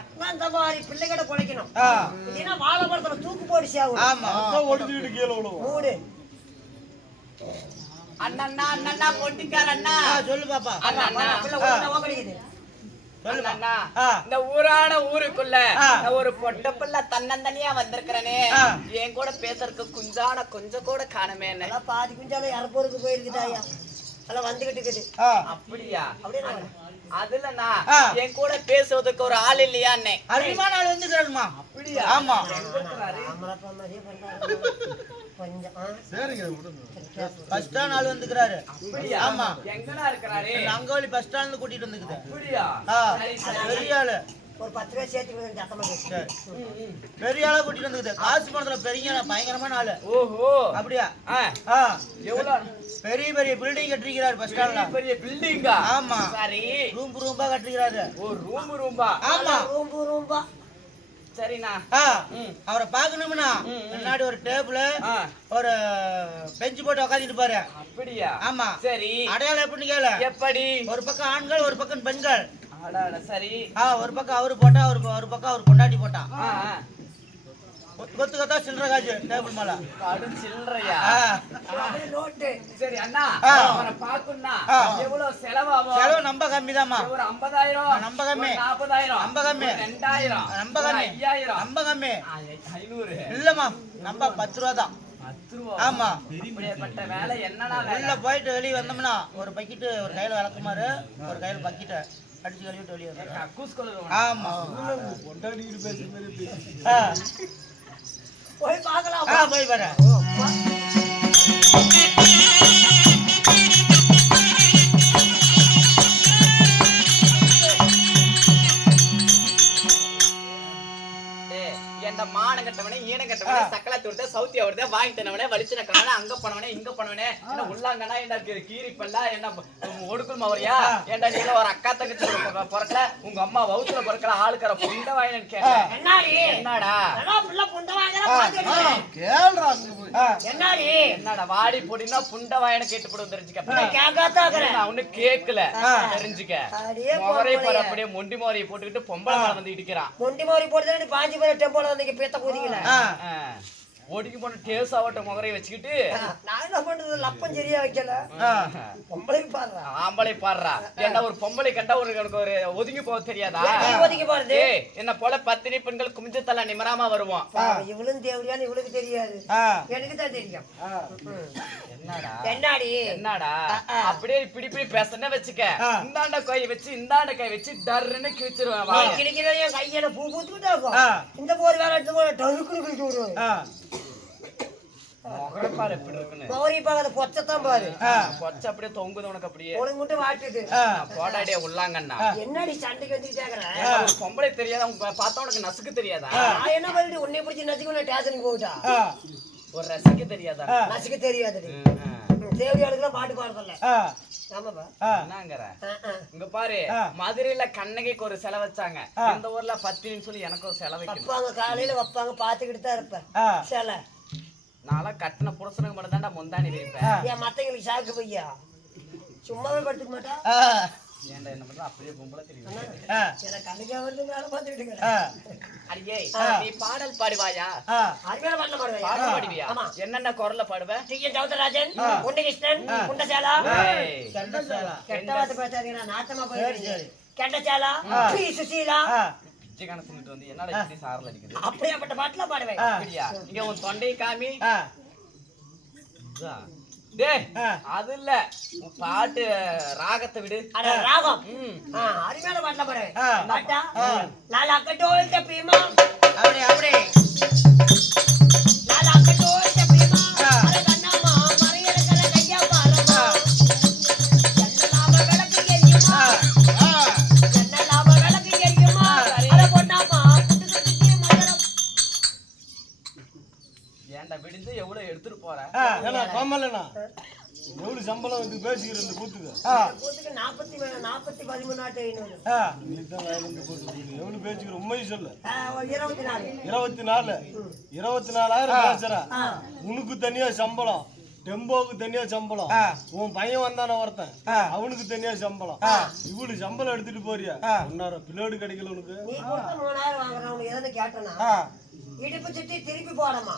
கட்டினா மாதிரி பிள்ளைகிட்ட குலைக்கணும். இல்லைன்னா வாழை மரத்துல தூக்கு போட்டு சாகும். ஆமா ஒடிச்சுட்டு கீழே விழுவும். மூடு அண்ணா அண்ணா பொட்டிக்கார அண்ணா. சொல்லு பாப்பா. இந்த ஊரான ஊருக்குள்ள ஒரு பொட்ட பிள்ளை தன்னந்தனியா வந்திருக்கிறனே, என் கூட பேசுறதுக்கு குஞ்சான கொஞ்சம் கூட காணமே. பாதி குஞ்சால இறப்போருக்கு போயிருக்குதாயா, அதெல்லாம் வந்துகிட்டு இருக்குது. அப்படியா? அதுலண்ணா என் கூட பேசுறதுக்கு ஒரு ஆள் இல்லையா? அதிகமான ஆள் வந்துக்கிறாருமா. அப்படியா? ஆமா. பஸ் ஸ்டாண்ட் ஆள் வந்துக்கிறாரு. ஆமா. எங்கடா இருக்கிறாரு? அங்கோலி பஸ் ஸ்டாண்ட்ல கூட்டிட்டு வந்துக்குது. அப்படியா? பெரிய ஆளு. ஒரு 10 ரூபாய் சேர்த்து பெரிய ஆளா கூட்டிட்டு வந்துக்குது. காசு பணத்துல பெரிய பயங்கரமான ஆளு. ஓஹோ அப்படியா? எவ்வளவு பெரிய பெரிய பில்டிங் கட்டிருக்கிறாரு பஸ் ஸ்டாண்ட்ல. பெரிய பில்டிங்கா? ஆமா. சரி. ரூம்பா கட்டிருக்கிறாரு. ஓ ரூம்பா. ஆமா ரூம்பா. சரிண்ணா. அவரை பாக்கணும்னா முன்னாடி ஒரு டேபிள் ஒரு பெஞ்ச் போட்டு உட்காந்துட்டு பாரு. அப்படியா? ஆமா. சரி. அடையாளம் எப்படின்னு கேளு. எப்படி? ஒரு பக்கம் ஆண்கள் ஒரு பக்கம் பெண்கள். சரி. ஒரு பக்கம் அவரு போட்டா ஒரு பக்கம் அவர் கொண்டாடி போட்டா. கொத்து கொத்தா சில்லற காசு டேபிள் மேல. கடும் சில்லறையா? சரி அண்ணா, அவரை பாக்கணும்னா எவ்வளவு செலவாகும்? செலவு நம்ம கம்மிதாம்மா. ஒரு 50,000 நம்ம கம்மி, 40,000 நம்ம கம்மி, 2,000 நம்ம கம்மி, 5,000 நம்ம கம்மி, 500 இல்லம்மா நம்ம 10 ரூபா தான். 10 ரூபா? ஆமா. இப்படிப்பட்ட வேலை என்னன்னா உள்ள போயிட்டு வெளியே வந்தோம்னா ஒரு பக்கெட் ஒரு கையில விளக்குமாறு ஒரு கையில பக்கெட் அடிச்சு கழுவிட்டு வெளியே வந்தோம். ஆமா. போய் பார்க்கலாம். போய் பாரு. மானம் கட்டவனே ஈன கட்டவனே சக்கலா துடுத்த சவுத்தியா வருதே வாங்கி தனவனே வலிச்சின கண்ணவனே அங்க போனவனே இங்க போனவனே என்ன உள்ளாங்கனா என்ன கீரி பல்லா என்ன ஒடுக்குள் மவரியா ஏண்டா நீங்க ஒரு அக்கா தங்கச்சி பொறக்கல உங்க அம்மா வவுத்துல பொறக்கல ஆளுக்கற புண்ட வாயினு கேட்டேன். என்னடா நான் புள்ள புண்ட வாயினா பாத்துட்டேன். கேளுடா. என்னடா வாடி போடினா புண்ட வாயினு கேட்டு போடு தெரிஞ்சுக்க. கேக்காதாக்கறேன். நான் ஒண்ணு கேக்கல தெரிஞ்சுக்க. மவரை பர அப்படியே மொண்டி மவரை போட்டுக்கிட்டு பொம்பளை மேல வந்து இடிக்கறான். மொண்டி மவரை போடுறத நீ பாஞ்சி பேர் டெம்போல வந்து பேத்த போதீங்களா? ஓடிக்கு போன டேஸ் ஆவட்ட முகரை வச்சுக்கிட்டு நான் என்ன பண்றது? லப்பம் சரியா வைக்கல. பொம்பளை பாடுறா. ஆம்பளை பாடுறா. ஏண்டா ஒரு பொம்பளை கண்டா ஒரு ஒதுங்கி போக தெரியாதா? ஒதுங்கி போறது என்ன போல பத்தினி பெண்கள் குமிஞ்ச தலை நிமராம வருவோம். இவளும் தேவடியான்னு இவளுக்கு தெரியாது, எனக்கு தான் தெரியும். என்னடா அப்படியே இப்படி பேசணும் வச்சுக்க. இந்தாண்ட கை வச்சு இந்தாண்ட கை வச்சு டர்ன்னு கிழிச்சிருவேன். கிழிக்கிறதே கையில பூ பூத்துக்கிட்டே இருக்கும். இந்த போர் வேலை எடுத்து போல டருக்கு கிழிச்சு விடுவேன். முகரப்பாரு எப்படி இருக்குன்னு மௌரி பாக்காத பொச்சத்தான் பாரு. பொச்ச அப்படியே தொங்குது உனக்கு. அப்படியே உனக்கு மட்டும் வாட்டுது. போடாடியே உள்ளாங்கண்ணா. என்னடி சண்டைக்கு வந்துட்டாங்கற? பொம்பளை தெரியாதா? பார்த்தா உனக்கு நசுக்கு தெரியாதா? நான் என்ன பண்ணிட்டு உன்னை பிடிச்சி நசுக்கு நான் ஸ்டேஷனுக்கு போயிட்டா. ஒரு ரசிக்க தெரியாதா? நசுக்கு தெரியாதுடி. தேவடியாளுக்குலாம் பாட்டு பாடுறதில்ல. ஆமாப்பா. என்னங்கற இங்க பாரு, மதுரையில கண்ணகைக்கு ஒரு செலவு வச்சாங்க. இந்த ஊர்ல 10 சொல்லி எனக்கு ஒரு செலவு வைப்பாங்க. காலையில வைப்பாங்க, பாத்துக்கிட்டு தான் இருப்பேன். செல நாளா கட்டின புருஷனுக்கு மட்டும் தான்டா முந்தானி வைப்பேன். ஏன் மத்தவங்களுக்கு சாக்கு பையா சும்மாவே படுத்துக்க மாட்டா? ஏன்டா என்ன பண்ற? அப்படியே பொம்பளை தெரியும். எனக்கு கண்ணுக்கே வந்து வேலை பார்த்துக்கிட்டு அடியே நீ பாடல் பாடுவாயா? அருமையான பாடல பாடுவேன். பாடல் பாடுவியா? என்னென்ன குரல்ல பாடுவ? டிஎன் சௌந்தரராஜன், குண்டகிருஷ்ணன், குண்டசேலா. கெட்ட வார்த்தை பேசாதீங்க, நாத்தமா போயிடுச்சு. கெண்டசேலா, பி சுசீலா. பிச்சைக்கான தின்னுட்டு வந்து என்னடா இப்படி சாரல் அடிக்குது? அப்படியேப்பட்ட பாட்டுல பாடுவேன். அப்படியா? இங்க உன் தொண்டை காமி. டேய் அது இல்ல, பாட்டு ராகத்தை விடு. அட ராகம். அருமையான பாட்டுல பாடுவேன். பாட்டா லாலா கட்டோல் தப்பீமா. அப்படியே அப்படியே லாலா கட்டோல் தப்பீமா. அட கண்ணம்மா மறையறக்கற கையா பாலமா. என்னலாம விளக்கு எரியுமா. என்னலாம விளக்கு எரியுமா. அட பொண்ணம்மா புட்டுக்கு மகரம். ஏன்டா விடுந்து எவ்வளவு எடுத்துட்டு போற? ஏன்னா கோமலனா எவ்வளவு சம்பளம் வந்து பேசிக்கிற இந்த கூத்துக்கு? கூத்துக்கு 40 13,500. நீதான் வந்து போட்டு எவ்வளவு பேசிக்கிற உண்மையை சொல்லு. 24 24,000 பேசுற. உனக்கு தனியா சம்பளம், டெம்போவுக்கு தனியா சம்பளம், உன் பையன் வந்தான ஒருத்தன் அவனுக்கு தனியா சம்பளம், இவளு சம்பளம் எடுத்துட்டு போறியா? ஒன்னார பிளேடு கிடைக்கல உனக்கு. நீ கொடுத்த 3000 வாங்குறவனுக்கு எதாவது கேட்டனா இடுப்பு சுத்தி திருப்பி போடமா.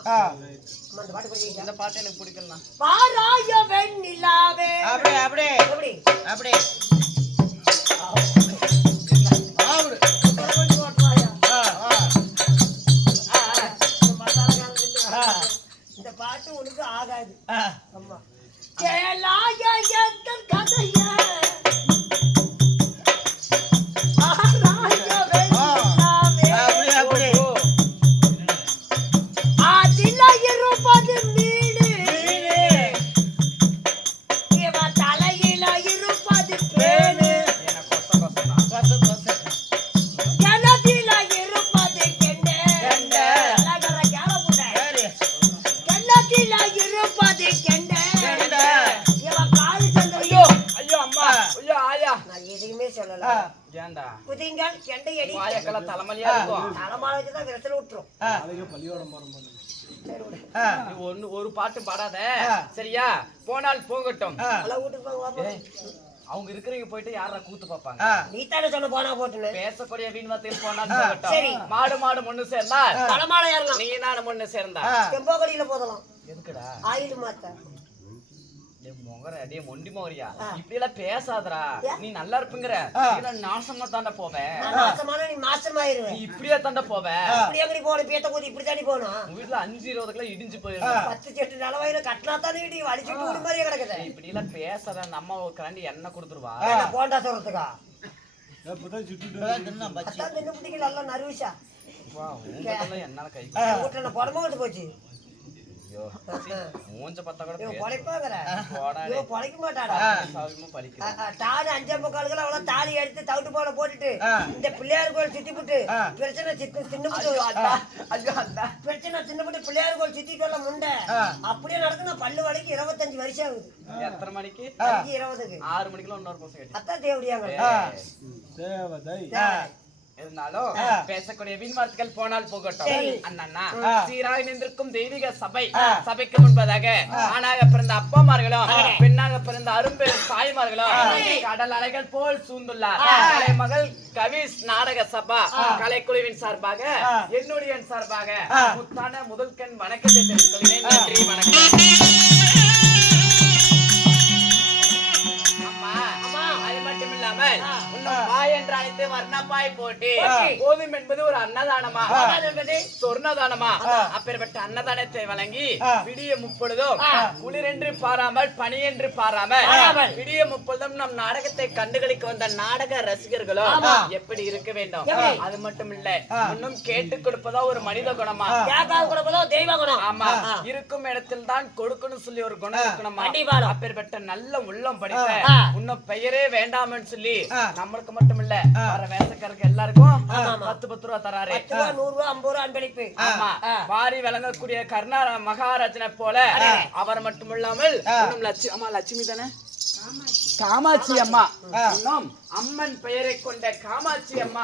அந்த பாட்டு படிக்கிறீங்க. இந்த பாட்டு எனக்கு பிடிக்கல. பாராய வெண்ணிலாவே. அப்படியே அப்படியே எப்படி அப்படியே ஆவுடு. கொஞ்சம் போட்டுவாயா. இந்த பாட்டு உனக்கு ஆகாது. ஆமா. கேளாய எங்கள் கதைய பாராய வெண்ணிலாவே. அப்படியே அப்படியே அதில இருப்பது மீடு, இவ தலையில இருப்பது பேனு, எனக்கு கொச கொச கிணத்தில இருப்பது கெண்டை. கெண்டை. அழகர கேளப்புண்டை. சரி கிணத்தில இருப்பது கெண்டை. கெண்டை. இவ காலு சந்தோஷம். ஐயோ அம்மா, ஐயோ ஆயா. நான் எதுவுமே சொல்லல. ஏன்டா புதிங்கள் கெண்டை அடி வாயக்கெல்லாம் தலைமலியா இருக்கும். தலைமால வச்சுதான் விரசல் விட்டுரும். நாளைக்கு பள்ளியோடம் போறோம் பாரு. சரி விடு. நீ ஒரு பாட்டு பாடாத சரியா? போனால் போகட்டும். எல்லாம் வீட்டுக்கு போங்க வாப்பா. அவங்க இருக்கிறவங்க போயிட்டு யாரா கூத்து பாப்பாங்க? நீ தானே சொன்ன போனா போட்டுன்னு. பேசக்கூடிய வீண் வார்த்தையில் போனால் சரி. போகட்டும். மாடு மாடு முன்னு சேர்ந்தால் தலைமால ஏறலாம். நீ நானும் முன்னு சேர்ந்தா செம்போகடியில போதலாம். எதுக்குடா? ஆயில் மாத்த. முகர அடியே மொண்டி மோரியா இப்படி எல்லாம் பேசாதடா. ஏன்? நீ நல்லா இருப்புங்கிற நாசமா தாண்ட போவேன். நான் மாசமான நீ மாசமாயிருவேன். நீ இப்படியே தாண்ட போவேன். இப்படி எங்கடி போகணும்? பேத்த கூதி இப்படி தாண்டி போகணும். உங்க வீட்டுல 5-20 கிலோ இடிஞ்சு போயிடும். 10 செட்டு நிலவயில கட்டினா தானே இடி வலிச்சுட்டு ஊடு மாதிரியே கிடக்குது. இப்படி எல்லாம் பேசாத. அந்த அம்மா ஒரு கரண்டி எண்ணெய் கொடுத்துருவா. என்ன போண்டா சொல்றதுக்கா? இப்பதான் சுட்டுட்டு இப்பதான் தின்னா பச்சி அத்தான் தின்னு பிடிக்கல நல்லா நறுவிஷா. வா, உங்ககிட்ட என்னால கை வீட்டுல நான் புடம்பு விட்டு போச்சு. ஐயோ, மூஞ்ச பார்த்தா கூட இவன் பொழைப்பாங்கிற. போடா இவன் பொழைக்க மாட்டாடா. சாவியமா பலிக்குது. தாலி 5 அவ்வளவு தாலி எடுத்து தவிட்டு போல போட்டுட்டு இந்த பிள்ளையார் கோயில் சுத்தி விட்டு பிரச்சனை தின்னுபிட்டு பிரச்சனை தின்னுபிட்டு பிள்ளையார் கோயில் சுத்திக்கொள்ள முண்டை அப்படியே நடக்கு. நான் பல்லு வரைக்கும் 25 வருஷம் ஆகுது. எத்தனை மணிக்கு? 5:20க்கு 6 மணிக்குள்ள இன்னொரு பசங்க கேட்டு அத்தான் தேவடியாங்க. தேவதை இருந்தாலும் பேசக்கூடிய வீண்வார்த்தைகள் போனால் போகட்டும். அண்ணா சீராக நின்றிருக்கும் தெய்வீக சபை சபைக்கு முன்பதாக ஆணாக பிறந்த அப்பாமார்களும் பெண்ணாக பிறந்த அரும்பெரும் தாய்மார்களும் கடல் அலைகள் போல் சூழ்ந்துள்ளார். கலைமகள் கவிஸ் நாடக சபா கலைக்குழுவின் சார்பாக என்னுடைய சார்பாக முத்தான முதல் கண் வணக்கத்தை தெரிவித்துள்ளேன். நன்றி, வணக்கம். அது மட்டும் இல்லாமல் இன்னும் பாய் என்று அழைத்து வர்ணப்பாய் போட்டி போதும் என்பது ஒரு அன்னதானமா சொர்ணதானமா அப்பேற்பட்ட அன்னதானத்தை வழங்கி விடிய முப்பொழுதும் குளிரென்று பாராமல் பனி என்று பாராமல் விடிய முப்பொழுதும் நம் நாடகத்தை கண்டுகளிக்க வந்த நாடக ரசிகர்களும் எப்படி இருக்க வேண்டும். அது மட்டும் இல்ல, இன்னும் கேட்டுக் கொடுப்பதா ஒரு மனித குணமா, தெய்வ குணம். ஆமா, இருக்கும் இடத்தில் தான் கொடுக்கணும் சொல்லி ஒரு குணம் இருக்கணுமா. அப்பேற்பட்ட நல்ல உள்ளம் படித்த இன்னும் பெயரே வேண்டாம்னு சொல்லி நம்மளுக்கு மட்டும் இல்ல வர வேசக்காரருக்கு எல்லாருக்கும் 10 ரூபா தராரு. 100 ரூபா 50 ரூபா அன்பளிப்பு. ஆமா, வாரி வழங்கக்கூடிய கர்நாடக மகாராஜனை போல அவர் மட்டும் இல்லாமல் லட்சுமி தானே காமாட்சி அம்மா, இன்னும் அம்மன் பெயரை கொண்ட காமாட்சி அம்மா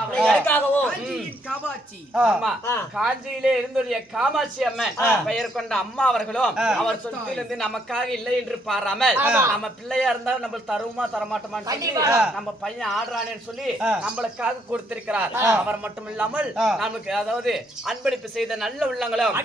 காஞ்சியிலே இருந்துடைய காமாட்சி அம்மன் பெயர் கொண்ட அம்மா அவர்களும் அவர் சொத்திலிருந்து நமக்காக இல்லை என்று பாராமல் நம்ம பிள்ளையா இருந்தா நம்ம தருவோமா தரமாட்டோமான்னு சொல்லி நம்ம பையன் ஆடுறானேன்னு சொல்லி நம்மளுக்காக கொடுத்திருக்கிறார். அவர் மட்டும் இல்லாமல் நமக்கு அதாவது அன்பளிப்பு செய்த நல்ல உள்ளங்களும்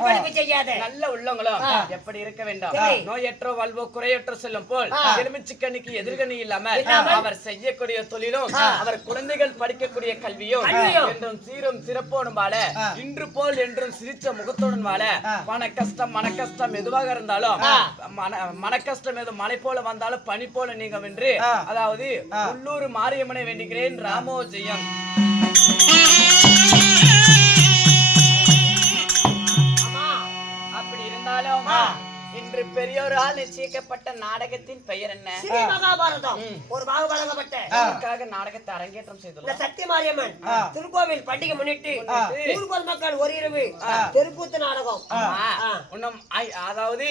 நல்ல உள்ளங்களும் எப்படி இருக்க வேண்டும். நோயற்றோ வாழ்வோ குறையற்ற செல்லும் போல் எலுமிச்சிக்கண்ணிக்கு எதிர்கணி இல்லாமல் அவர் செய்யக்கூடிய தொழிலும் அவர் குழந்தைகள் படிக்கக்கூடிய கல்வியும் என்றும் சீரும் சிறப்போடும் வாழ இன்று போல் என்றும் சிரிச்ச முகத்தோடும் வாழ பண கஷ்டம் மன கஷ்டம் எதுவாக இருந்தாலும் மன கஷ்டம் எது மழை போல வந்தாலும் பனி போல நீங்க வென்று அதாவது உள்ளூர் மாரியம்மனை வேண்டுகிறேன். ராமோ ஜெயம். அப்படி இருந்தாலும் இன்று பெரியோரால் நிச்சயிக்கப்பட்ட நாடகத்தின் பெயர் என்ன? ஸ்ரீ மகாபாரதம். ஒரு பாகம் வழங்கப்பட்ட நாடகத்தை அரங்கேற்றம் செய்துள்ளார். சத்திய மாரியம்மன் திருக்கோவில் பண்டிகை முன்னிட்டு ஊர்வல் மக்கள் ஒரு இரவு தெருக்கூத்து நாடகம். இன்னும் அதாவது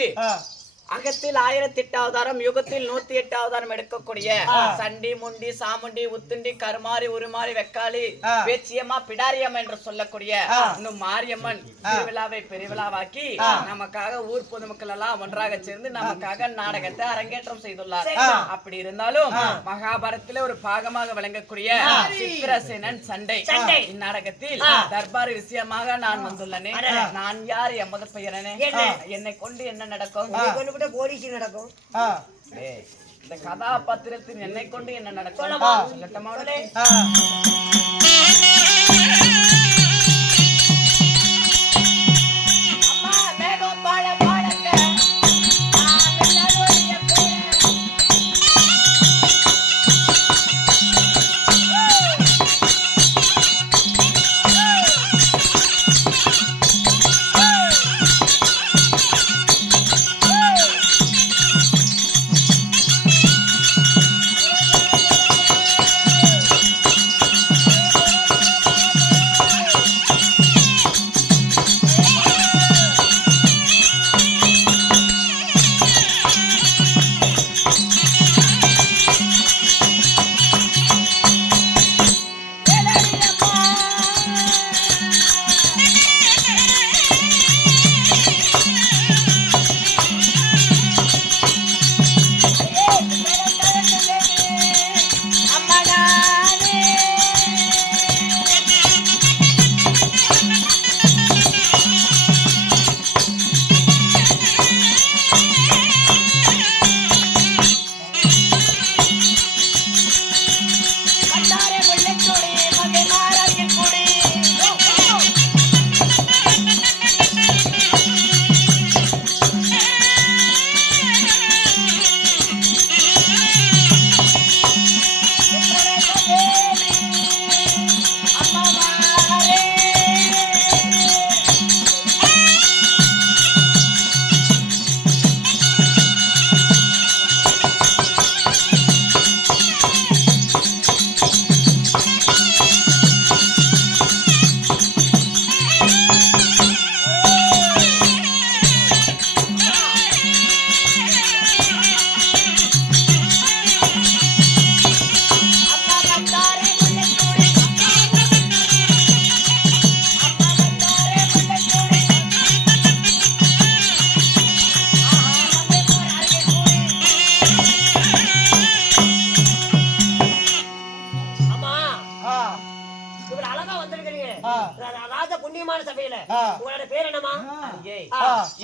அகத்தில் 1008 அவதாரம், யுகத்தில் 108 அவதாரம் எடுக்கக்கூடிய சண்டி, முண்டி, சாமுண்டி, உத்துண்டி, கருமாரி, உருமாரி, வெக்காளி, பேச்சியம்மா, பிடாரியம்மா என்று சொல்லக்கூடிய இன்னும் மாரியம்மன் திருவிழாவை பெருவிழாவாக்கி நமக்காக ஊர் பொதுமக்கள் எல்லாம் ஒன்றாக சேர்ந்து நமக்காக நாடகத்தை அரங்கேற்றம் செய்துள்ளார். அப்படி இருந்தாலும் மகாபாரதத்திலே ஒரு பாகமாக விளங்கக்கூடிய சித்திரசேனன் சண்டை இந்நாடகத்தில் தர்பார் விஷயமாக நான் வந்துள்ளனே. நான் யார், எமது பெயரனே, என்னை கொண்டு என்ன நடக்கும், போலீஸ் நடக்கும். இந்த கதாபாத்திரத்தில் என்னை கொண்டு என்ன நடக்கும் சொல்லட்டமா?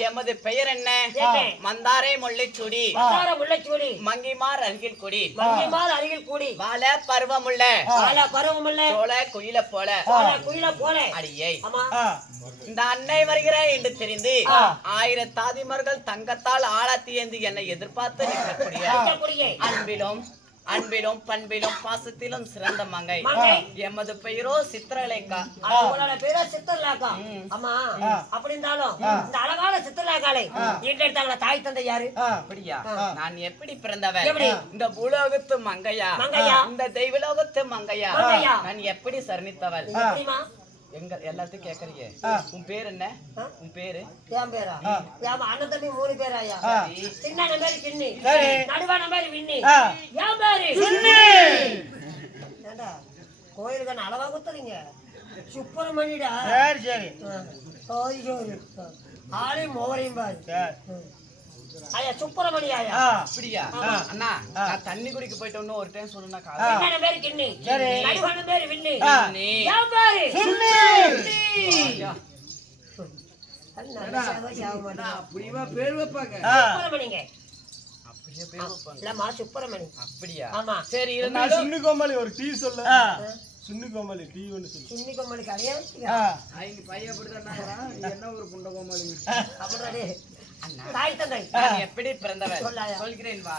எமது பெயர் என்ன? மந்தாரை முல்லைச்சூடி, மங்கிமார் அருகில் குடி, வாழ பருவமுள்ள, சோழ குயில போல அடியை. இந்த அன்னை வருகிறாய் என்று தெரிந்து 1000 தாதிமார்கள் தங்கத்தால் ஆழத்தி ஏந்தி என்னை எதிர்பார்த்து நிற்கக்கூடிய அன்பிலும் பண்பிலும் பாசத்திலும் சிறந்த மங்கை எமது பெயரோ சித்திரலேகா. பேரோ சித்திரலேகா. ஆமா, அப்படி இருந்தாலும் இந்த அழகான சித்திரலேகாலை எங்க தாய் தந்தை யாரு? அப்படியா? நான் எப்படி பிறந்தவன்? இந்த பூலோகத்து மங்கையா, இந்த தெய்வலோகத்து மங்கையா, நான் எப்படி சரணித்தவள்? எங்க எல்லாத்தையும் கேக்குறீங்க. உன் பேர் என்ன? உன் பேரு? என் பேரா? என் அண்ணன் தம்பி 3 பேராயா? சின்ன பேரு கிண்ணி, நடுவான பேரு விண்ணி, என் பேரு சுண்ணி. ஏண்டா கோயிலுக்கு அளவா குத்துறீங்க? சுப்பிரமணியடா. சரி சரி. ஆளையும் மோவரையும் பாரு. ஐயா சுப்பிரமணியா. அப்படியா? அண்ணா நான் தண்ணி குடிக்க போயிட்டோம்னு ஒரு டைம் சொல்லுனா காது. என்ன பேரு கிண்ணி, நடுவான பேரு விண்ணி, என் பேரு சுண்ணி. அப்படியே பேர் வைப்பாங்க. சுப்பிரமணிங்க. அப்படியே பேர் வைப்பாங்க. இல்லம்மா சுப்பிரமணி. அப்படியா? ஆமா. சரி இருந்தாலும் சுண்ணி கோமாளி ஒரு டீ சொல்லு. சுண்ணி கோமாளி டீ ஒன்னு சொல்லு. சுண்ணி கோமாளி கடையா? ஐங்க பையன் அப்படிதான் என்ன ஒரு குண்ட கோமாளி. அப்படியே தாய் தந்தை எப்படி பிறந்தவன் சொல்கிறேன் வா.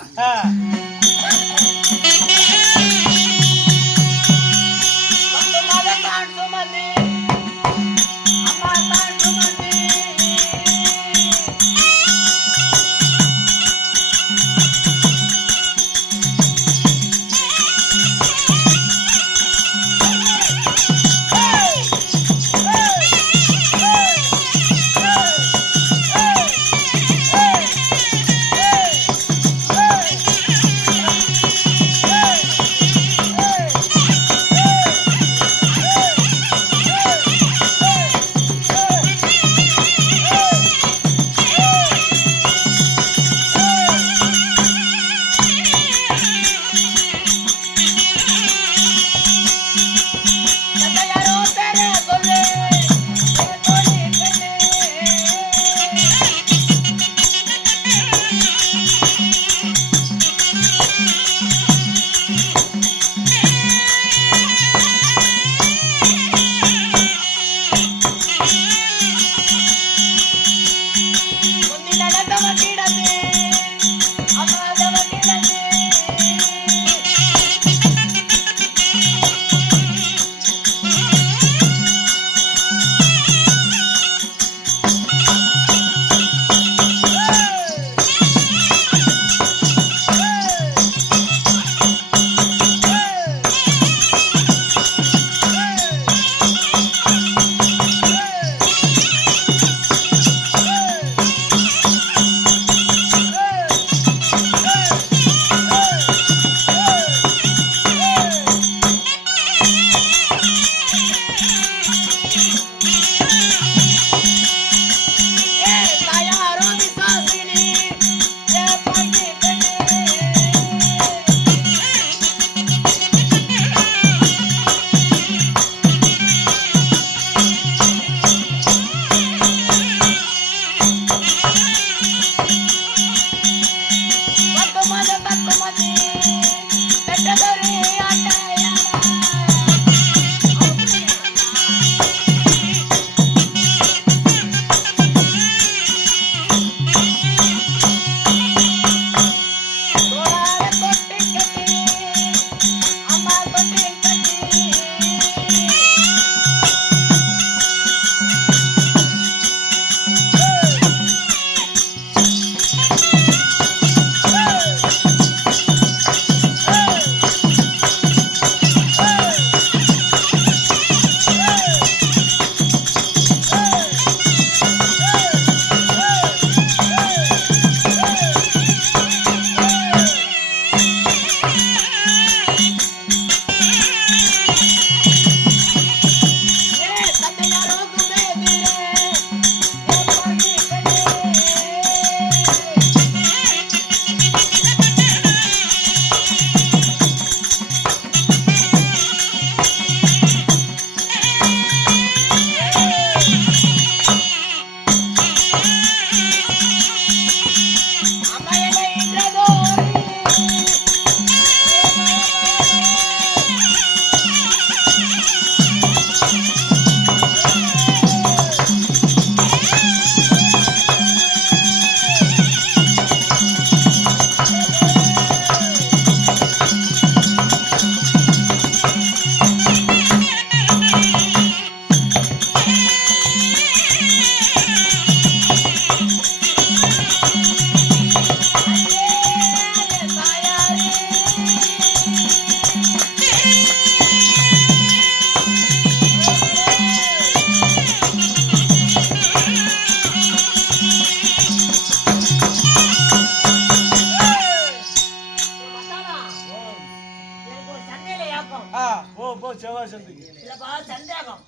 இல்லப்பா சந்தேகம்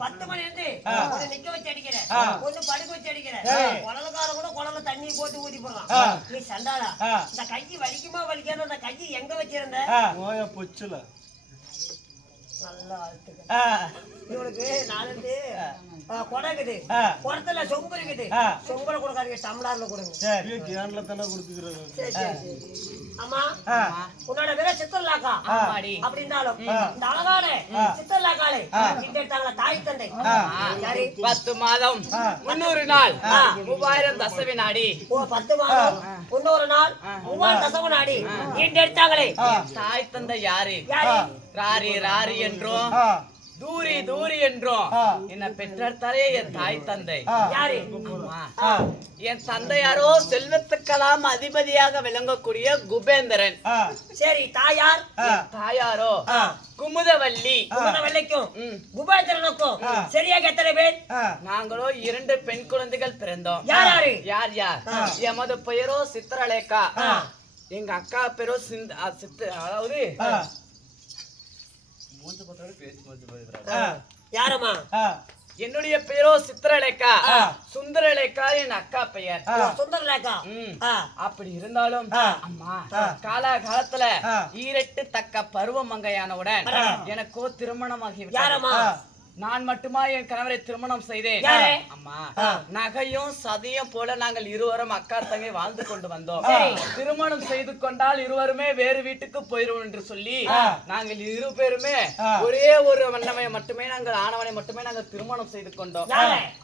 10 மணி இருந்து ஒண்ணு நிக்க வச்சு அடிக்கிற ஒண்ணு படுக்க வச்சு அடிக்கிற குழந்தைக்கார கூட குழந்தை தண்ணி போட்டு ஊத்தி போடுறான் நீ சண்டாடா இந்த கையை வலிக்குமா வலிக்காத அந்த கையை எங்க வச்சிருந்த பொச்சுல நல்லா இவனுக்கு நாலு குடம் இருக்குது குடத்துல சொம்பு இருக்குது சொம்புல கொடுக்காதீங்க டம்ளார்ல கொடுங்க சரி கேன்ல தானே கொடுத்துக்கிறது ஆமா உன்னோட பேர சித்தர்லாக்கா அப்படின்னாலும் இந்த அழகான சித்தர்லாக்காலே இங்க எடுத்தாங்களா தாய் தந்தை சரி 10 மாதம் 300 நாள் 3000 தசவி நாடி 10 மாதம் 300 நாள் 3000 தசவி நாடி இங்க எடுத்தாங்களே தாய் தந்தை யாரு ராரி ராரி என்றும் தூரி தூரி என்றும் என்ன பெற்றெடுத்தாலே என் தாய் தந்தை யாரு என் தந்தையாரோ செல்வத்துக்கெல்லாம் அதிபதியாக விளங்கக்கூடிய குபேந்திரன் சரி தாயார் தாயாரோ குமுதவல்லி குமுதவல்லிக்கும் குபேந்திரனுக்கும் சரியாக எத்தனை பேர் நாங்களோ 2 பெண் குழந்தைகள் பிறந்தோம் யாரு யார் யார் எமது பெயரோ சித்திரலேகா எங்க அக்கா பேரோ அதாவது யாரம்மா என்னுடைய பேரோ சித்திரலேகா சுந்தரலேகா என் அக்கா பெயர் சுந்தரலேகா அப்படி இருந்தாலும் அம்மா காலகாலத்துல ஈரட்டு தக்க பருவமங்கையானவுடன் எனக்கோ திருமணமாகி யாரம்மா நான் மட்டுமா என் கணவரை திருமணம் செய்தேன் அம்மா நகையும் சதியும் போல நாங்கள் இருவரும் அக்கா தங்கை வாழ்ந்து கொண்டு வந்தோம் திருமணம் செய்து கொண்டால் இருவருமே வேறு வீட்டுக்கு போயிருவோம் என்று சொல்லி நாங்கள் 2 பேருமே ஒரே ஒரு வண்ணமை மட்டுமே நாங்கள் ஆணவனை மட்டுமே நாங்கள் திருமணம் செய்து கொண்டோம்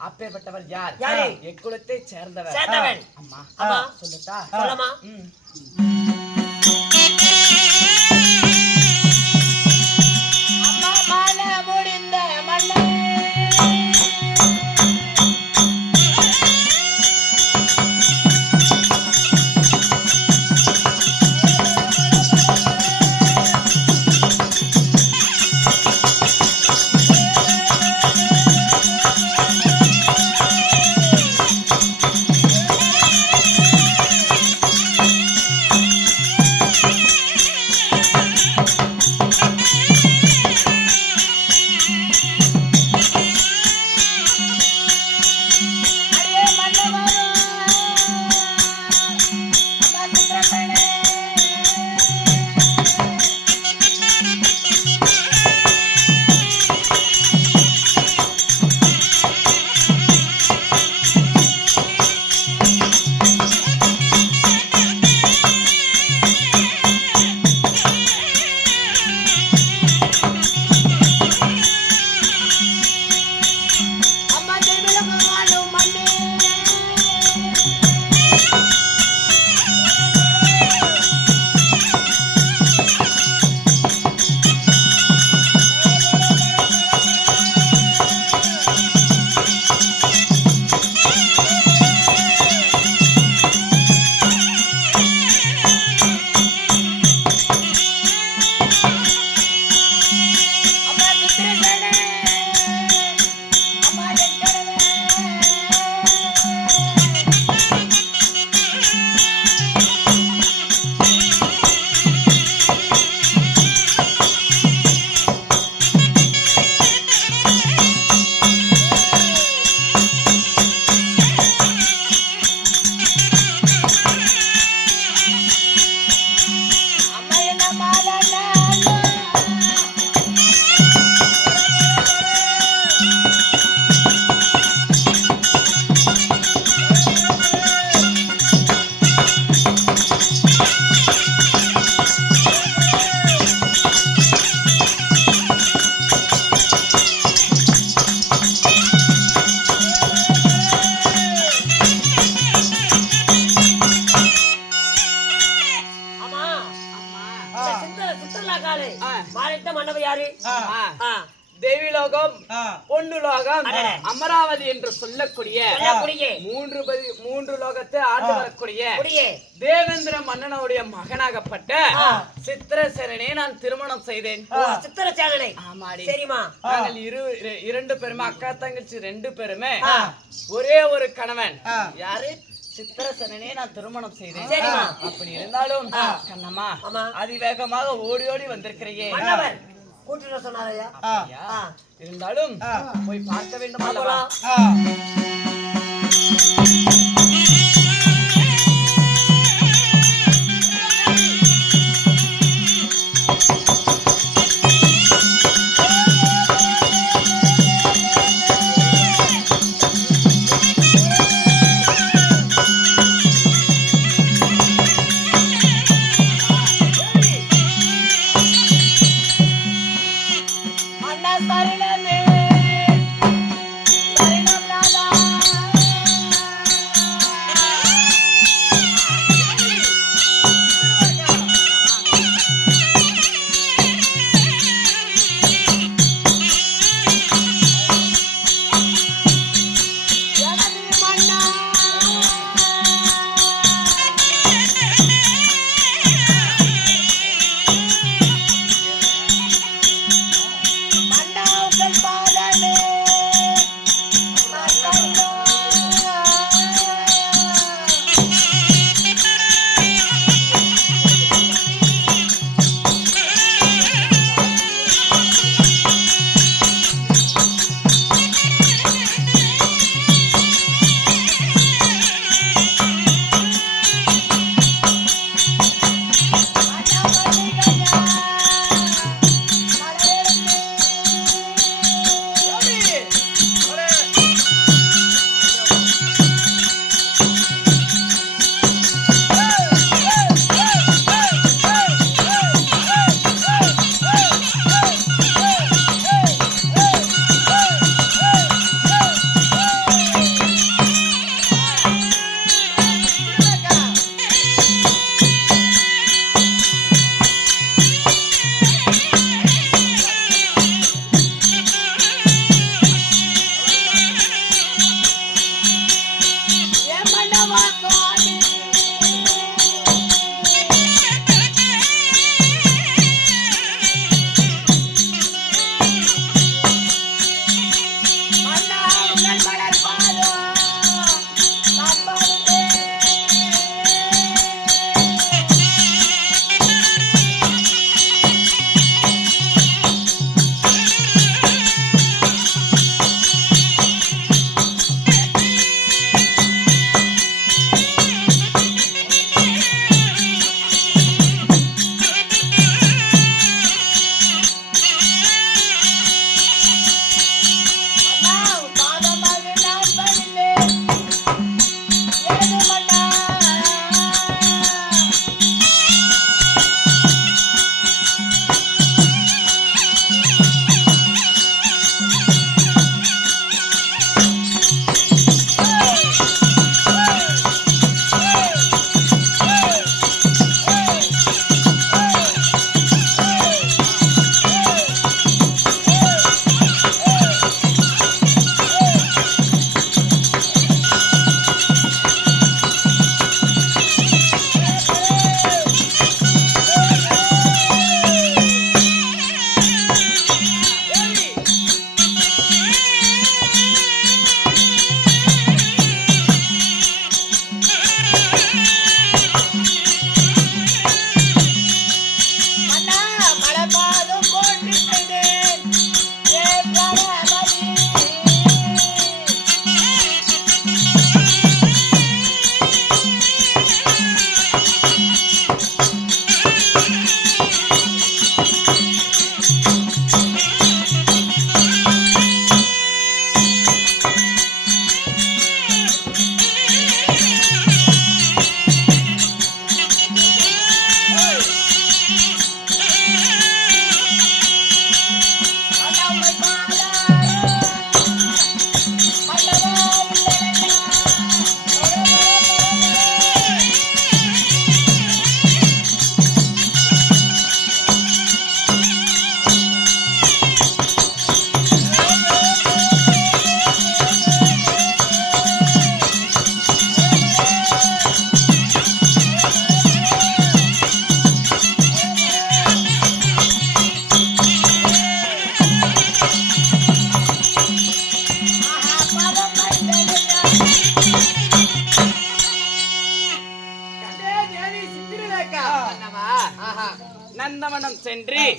அப்பேற்பட்டவர் யார் எக்குலத்தை சேர்ந்தவர் அம்மா சொல்லுட்டா சொல்லமா தேவிலோகம் பொன்னுலோகம் அமராவதி என்று சொல்லக்கூடிய 3 லோகத்தை ஆண்டு வரக்கூடிய தேவேந்திர மன்னனுடைய மகனாகப்பட்ட சித்திரசேனனை நான் திருமணம் செய்தேன். சித்திரசேனனை சரிமா நாங்கள் 2 பேருமே அக்கா தங்கச்சி 2 பேருமே ஒரே ஒரு கணவன் யாரு சித்திரசேனனை நான் திருமணம் செய்தேன். அப்படி இருந்தாலும் கண்ணம்மா அதிவேகமாக ஓடி ஓடி வந்திருக்கிறேன். கூட்டிட்டு சொன்னாரையா இருந்தாலும் போய் பார்க்க வேண்டும் அல்லவா? சரணமே சரணம் ராதா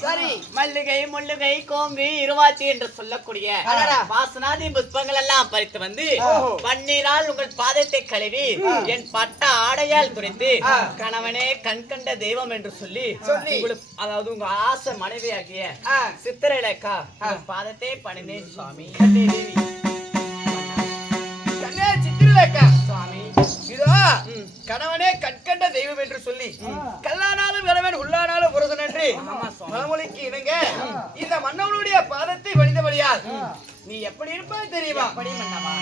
சரி மல்லிகை முள்ளுகை கோங்கு இருவாச்சி என்று சொல்லக்கூடிய வாசனாதி புஷ்பங்கள் எல்லாம் பறித்து வந்து பன்னீரால் உங்கள் பாதத்தை கழுவி என் பட்ட ஆடையால் துடைத்து கணவனே கண் கண்ட தெய்வம் என்று சொல்லி உங்களுக்கு அதாவது உங்க ஆசை மனைவியாகிய சித்திரலேக்கா பாதத்தை பணிந்தேன் சுவாமி. சித்திரலேக்கா சுவாமி இதோ கணவனே கற்கண்ட தெய்வம் என்று சொல்லி கல்லானாலும் வரவன் உள்ளானாலும் புரசன் என்று மனமொழிக்கு இணங்க இந்த மன்னவனுடைய பாதத்தை வணிந்தபடியால் நீ எப்படி இருப்பாய் தெரியுமா? அப்படி மன்னவா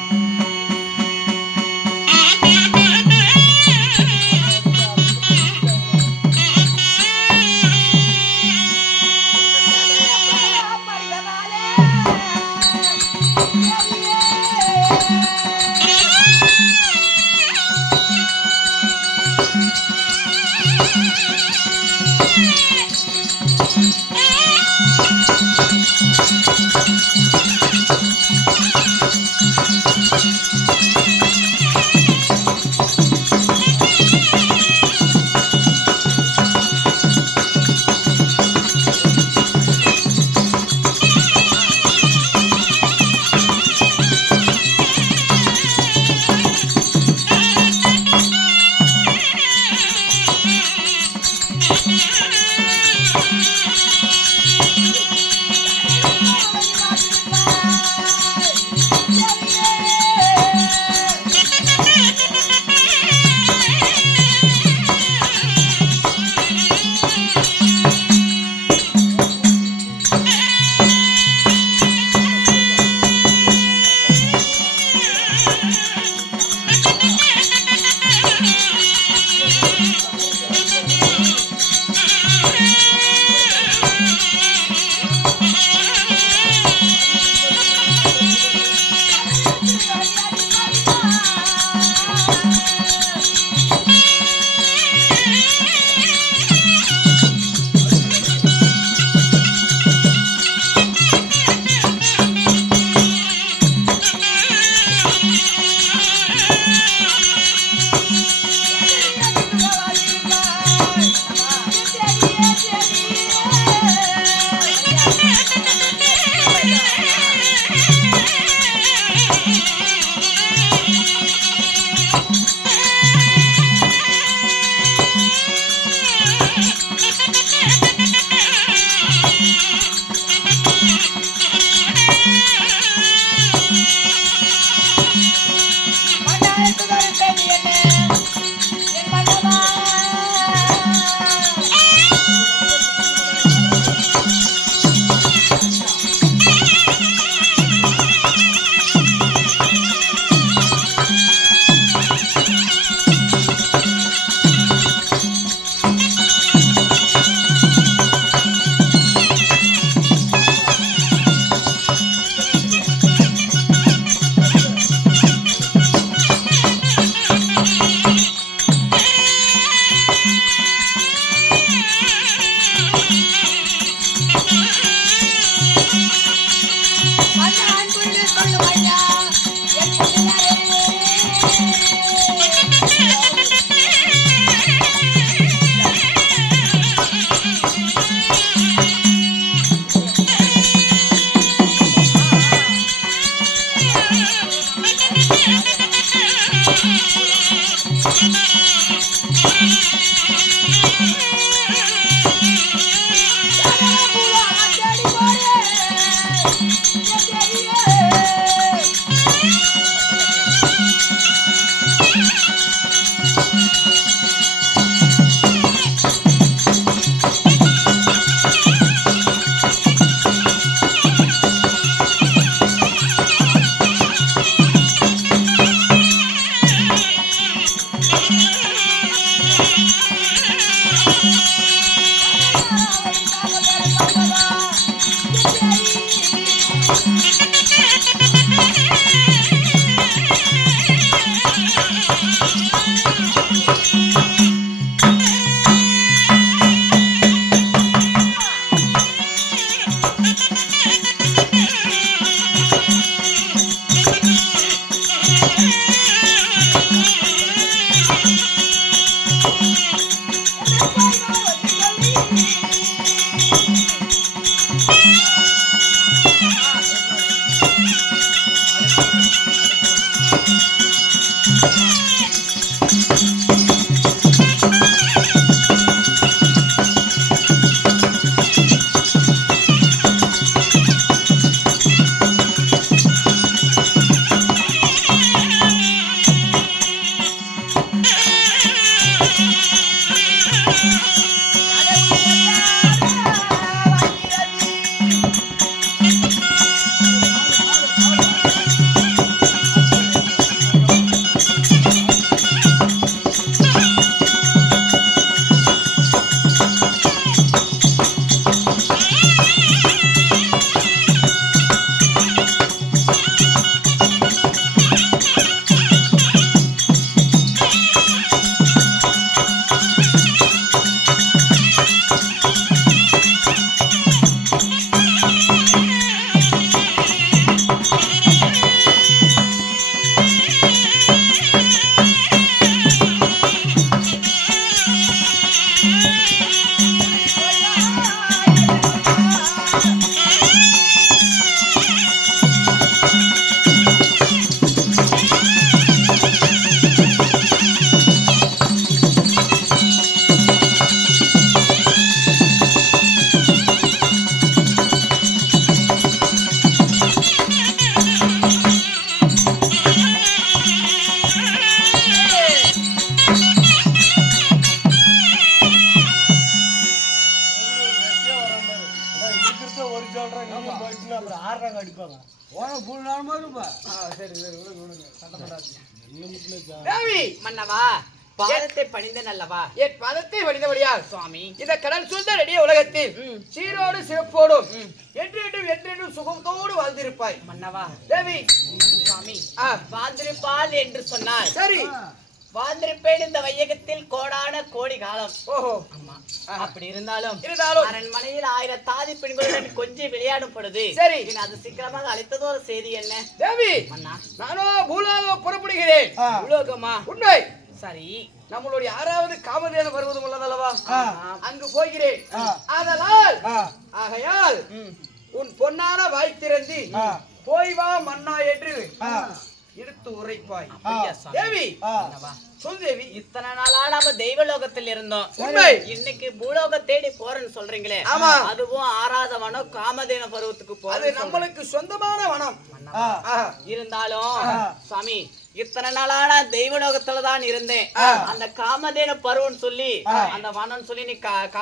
சொல்றாங்க தேவி மன்னவா பாதத்தை பணிந்தன் அல்லவா என் பதத்தை வடிந்தபடியால் சுவாமி இந்த கடல் சூழ்ந்த நெடிய உலகத்தில் சீரோடு சிறப்போடும் என்றென்றும் சுகத்தோடு வாழ்ந்திருப்பாய் மன்னவா தேவி. சுவாமி வாழ்ந்திருப்பாள் என்று சொன்னால் சரி. வாழ்ந்திருப்பேன் இந்த வையகத்தில் கோடான கோடி காலம். ஓஹோ. ஆமா. அப்படி இருந்தாலும் இருந்தாலும் அரண்மனையில் 1000 தாதி பெண்களுடன் கொஞ்சம் விளையாடும் பொழுது சரி. அது சீக்கிரமாக அழைத்ததோ ஒரு செய்தி என்ன தேவி, மன்னா? நானோ பூலோகம் புறப்படுகிறேன். உலோகமா? உண்மை. சரி. நம்மளுடைய 6வது காமதேனு வருவதும் உள்ளதல்லவா, அங்கு போகிறேன். ஆதலால் ஆகையால் உன் பொன்னான வாய் திறந்து போய் வா மன்னா என்று எடுத்து உரைப்பாய். தேவி சொல் தேவி. இத்தனை நாளா நம்ம தெய்வலோகத்தில் இருந்தோம். உண்மை. இன்னைக்கு பூலோக தேடி போறேன்னு சொல்றீங்களே, ஆமா. அதுவும் 6வது வனம் காமதேன பருவத்துக்கு அது போறது நம்மளுக்கு சொந்தமான வனம். இருந்தாலும் சாமி இத்தனை நாளா நான் தெய்வலோகத்துல தான் இருந்தேன். அந்த காமதேன பருவம் சொல்லி அந்த வனம் சொல்லி நீ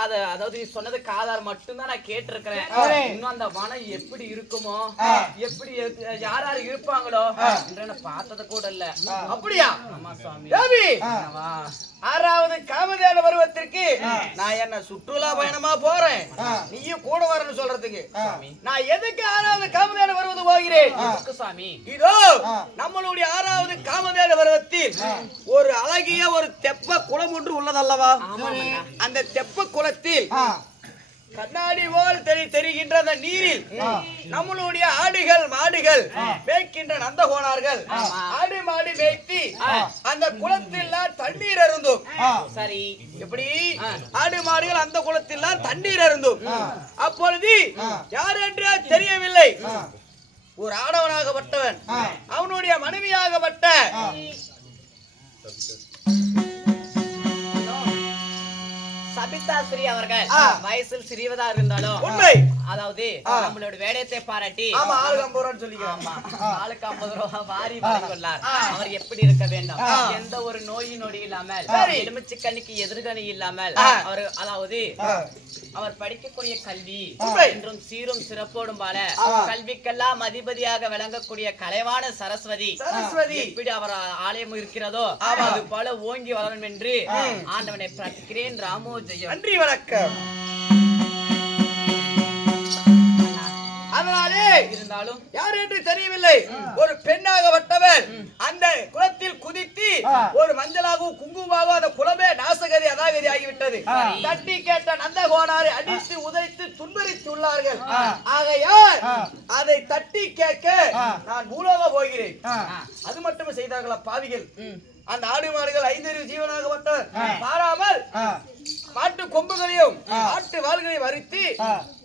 அதாவது நீ சொன்னது காதார் மட்டும்தான் நான் கேட்டிருக்கிறேன். இன்னும் அந்த வனம் எப்படி இருக்குமோ, எப்படி யார் யாரு இருப்பாங்களோ என்று பார்த்தது கூட இல்ல. அப்படியா? ஆமா சுவாமி. தேவி, 6வது காமதேனு பருவத்திற்கு நான் என்ன சுற்றுலா பயணமா போறேன், நீயும் கூட வரணும்னு சொல்றதுக்கு. நான் எதுக்கு 6வது காமதேனு பருவத்து போகிறேன்? சாமி இதோ நம்மளுடைய 6வது காமதேனு பருவத்தில் ஒரு அழகிய ஒரு தெப்ப குளம் ஒன்று உள்ளதல்லவா, அந்த தெப்ப குளத்தில் கண்ணாடி போல் தெரிகின்ற அந்த நீரில் நம்மளுடைய ஆடுகள் மாடுகள் மேய்க்கின்ற நந்தகோனார்கள் ஆடு மாடு மேய்த்தி அந்த குளத்தில் தண்ணீர் அருந்தும். சரி. எப்படி ஆடு மாடுகள் அந்த குளத்தில் தண்ணீர் அருந்தும். அப்பொழுது யார் என்றே தெரியவில்லை, ஒரு ஆடவனாகப்பட்டவன் அவனுடைய மனைவியாகப்பட்ட சபிதாஸ்ரீ அவர்கள் வயசில் சிறியவதா இருந்தாலும் உண்மை, அதாவது நம்மளோட வேடத்தை பாராட்டி ஆளுக்கு 50 ரூபான்னு சொல்லிக்கலாம். ஆளுக்கு 50 ரூபாய் வாரி கொள்ளார். அவர் எப்படி இருக்க வேண்டும், எந்த ஒரு நோய் நொடி இல்லாமல், எலுமிச்சை கண்ணிக்கு எதிர்கணி இல்லாமல், அவர் அதாவது அவர் படிக்கக்கூடிய கல்வி என்றும் சீரும் சிறப்போடும் பால கல்விக்கெல்லாம் அதிபதியாக விளங்கக்கூடிய கலைவான சரஸ்வதி எப்படி அவர் ஆலயம் இருக்கிறதோ அது போல ஓங்கி வளரும் என்று ஆண்டவனை பிரார்த்திக்கிறேன். ராமோ ஜெயம். நன்றி, வணக்கம். அதனாலே இருந்தாலும் யார் என்று தெரியவில்லை, ஒரு பெண்ணாகப்பட்டவர் அந்த குளத்தில் குதித்து ஒரு மஞ்சளாகவும் குங்குமாகவும் அந்த குளமே நாசகதி அதாகதி ஆகிவிட்டது. தட்டி கேட்ட நந்தகோனாரை அடித்து உதைத்து துன்புறுத்தி உள்ளார்கள். ஆகையால் அதை தட்டி கேட்க நான் பூலோகம் போகிறேன். அது மட்டுமே செய்தார்களா பாவிகள். அந்த ஆடு மாடுகள் 5 ஜீவனாகப்பட்டவர் பாராமல் மாட்டு கொம்புகளையும் ஆட்டு வாள்களையும் வரித்து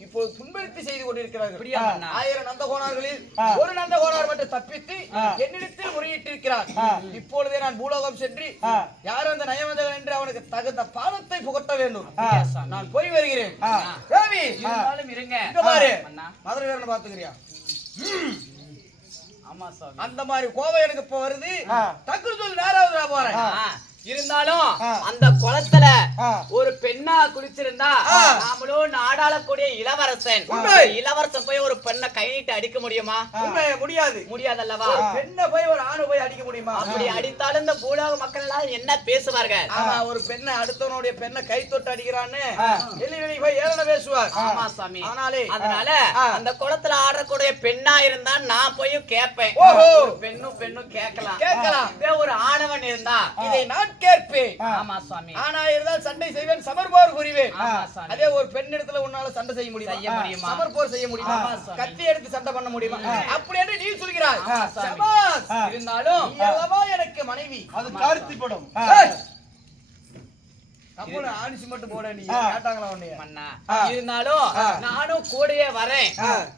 இப்போது துன்புறுத்தி செய்து கொண்டிருக்கிறார்கள். 1000 நந்தகோனார்களில் ஒரு நந்தகோனார் மட்டும் தப்பித்து என்னிடத்தில் முறையிட்டிருக்கிறார். இப்பொழுதே நான் பூலோகம் சென்று யார் அந்த நயவந்தகன் என்று அவனுக்கு தகுந்த பாடத்தை புகட்ட வேண்டும். நான் போய் வருகிறேன். இருங்க மதுரை வீரன் பாத்துக்கிறியா? ஆமா சாமி. அந்த மாதிரி கோபம் எனக்கு இப்ப வருது. டக்குனு சொல்லி நேராவது நான் போறேன். இருந்தாலும் அந்த குளத்துல ஒரு பெண்ணா குளிச்சிருந்தா நாமளும் நாடாளக்கூடிய இளவரசன் போய் ஒரு பெண்ணை கை நீட்டு அடிக்க முடியுமா? முடியாது. முடியாதல்லவா? பெண்ணை போய் ஒரு ஆணு போய் அடிக்க முடியுமா? அப்படி அடித்தாலும் இந்த பூலோக மக்கள் எல்லாம் என்ன பேசுவார்கள்? ஒரு பெண்ணை அடுத்தவனுடைய பெண்ணை கை தொட்டு அடிக்கிறான்னு எள்ளி போய் ஏறன பேசுவார். ஆமா சாமி. அதனால அந்த குளத்துல ஆடக்கூடிய பெண்ணா இருந்தா நான் போய் கேட்பேன். பெண்ணும் கேட்கலாம். ஒரு ஆணவன் இருந்தா இதை நான் கேட்பேன். ஆமா சுவாமி. ஆனா இருந்தால் சண்டை செய்வேன், சமர்போர் புரிவேன். அதே ஒரு பெண் இடத்துல உன்னால சண்டை செய்ய முடியுமா? சமர்போர் செய்ய முடியுமா? கத்தி எடுத்து சண்டை பண்ண முடியுமா? அப்படி என்று நீ சொல்கிறாய். இருந்தாலும் எனக்கு மனைவி அது கார்த்தி படம். ஆணிச்சு மட்டும் போட நீ கேட்டாங்களா உன்னைய? இருந்தாலும் நானும் கூடயே வரேன்.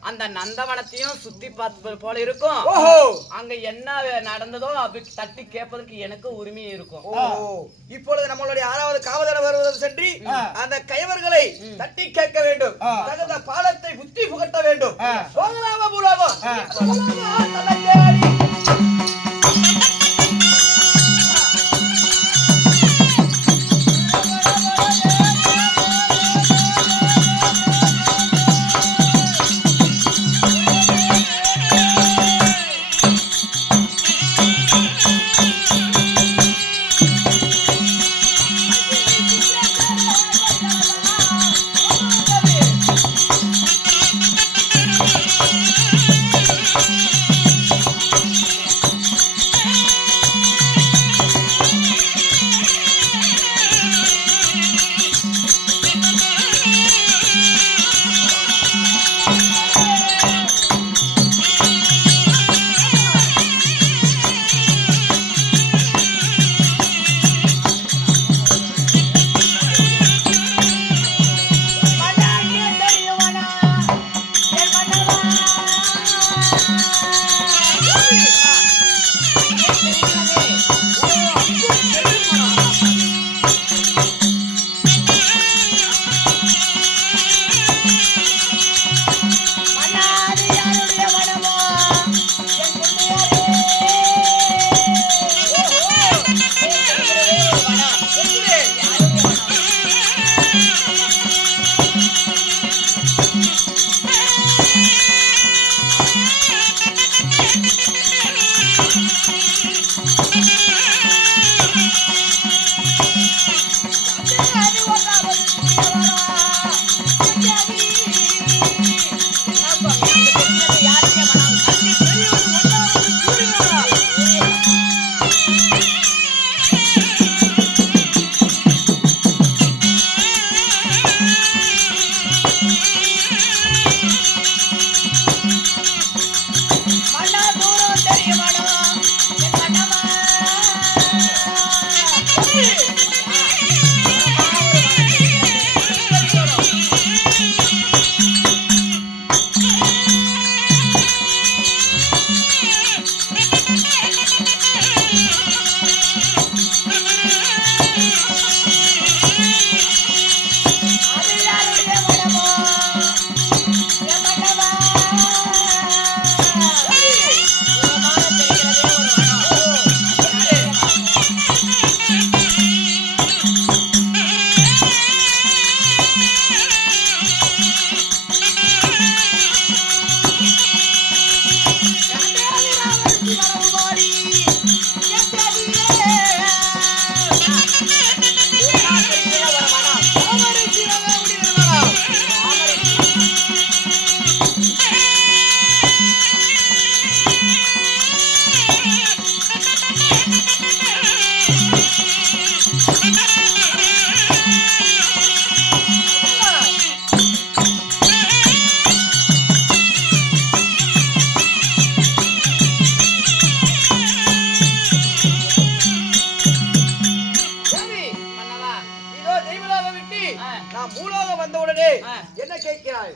அந்த நந்தவனத்தையும் சுத்தி பார்த்து போல இருக்கும். அங்க என்ன நடந்ததோ அப்படி தட்டி கேட்பதற்கு எனக்கு உரிமை இருக்கும். இப்பொழுது நம்மளுடைய 6வது காவலர் வருவதும் சென்று அந்த கைவர்களை தட்டி கேட்க வேண்டும். தகுந்த பாடத்தை புத்தி புகட்ட வேண்டும். போகலாமா பூலோகம்?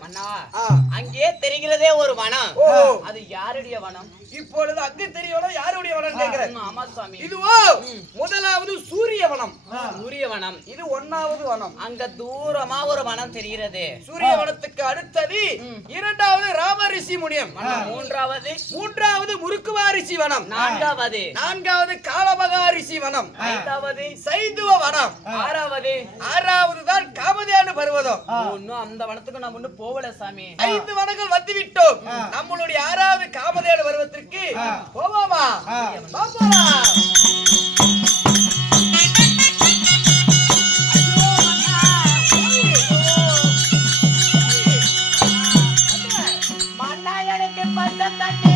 மன்னா ஆ. அங்கே தெரிகிறதே ஒரு வனம். ஓ. அது யாருடைய வனம்? இப்பொழுது அங்கு தெரியணும் யாருடைய வனம் கேட்கிறேன். ஆமா சுவாமி. இதுவோ முதலாவது சூரிய வனம். சூரிய வனம். இது 1வது வனம். அங்க தூரமா ஒரு வனம் தெரிகிறது. சூரிய வனத்துக்கு அடுத்தது 2வது ராம ரிஷி முனியம். மூன்றாவது முருக்குவா ரிஷி வனம். நான்காவது காலமகா ரிஷி வனம். ஐந்தாவது சைதுவ வனம். ஆறாவது தான் காமதேனு பர்வதம். இன்னும் அந்த வனத்துக்கு நான் ஒன்னும் போகல சாமி. 5 வனங்கள் வந்து விட்டோம். நம்மளுடைய 6வது காமதேனு பர்வத்திற்கு போவோமா? பாப்போம். மன்னா எனக்கு பச்சை தண்ணி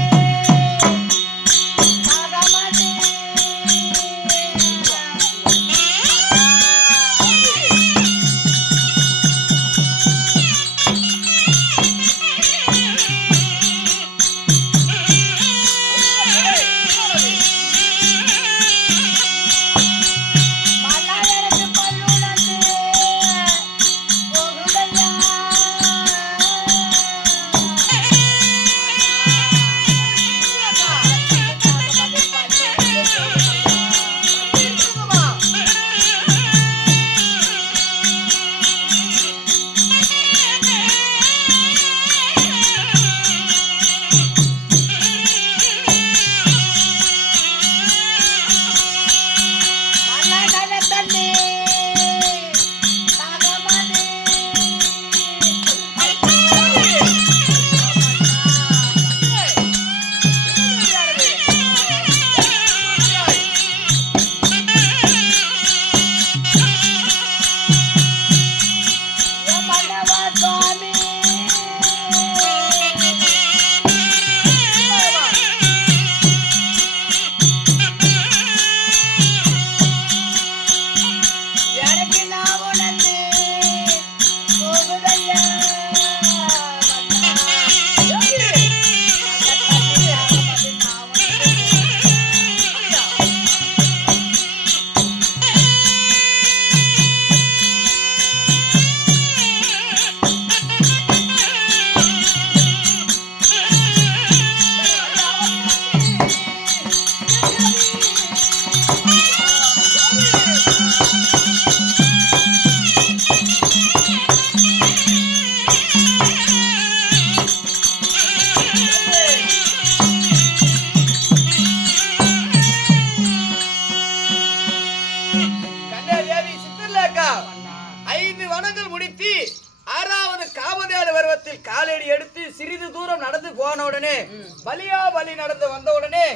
வழி நடந்து வந்த உடனே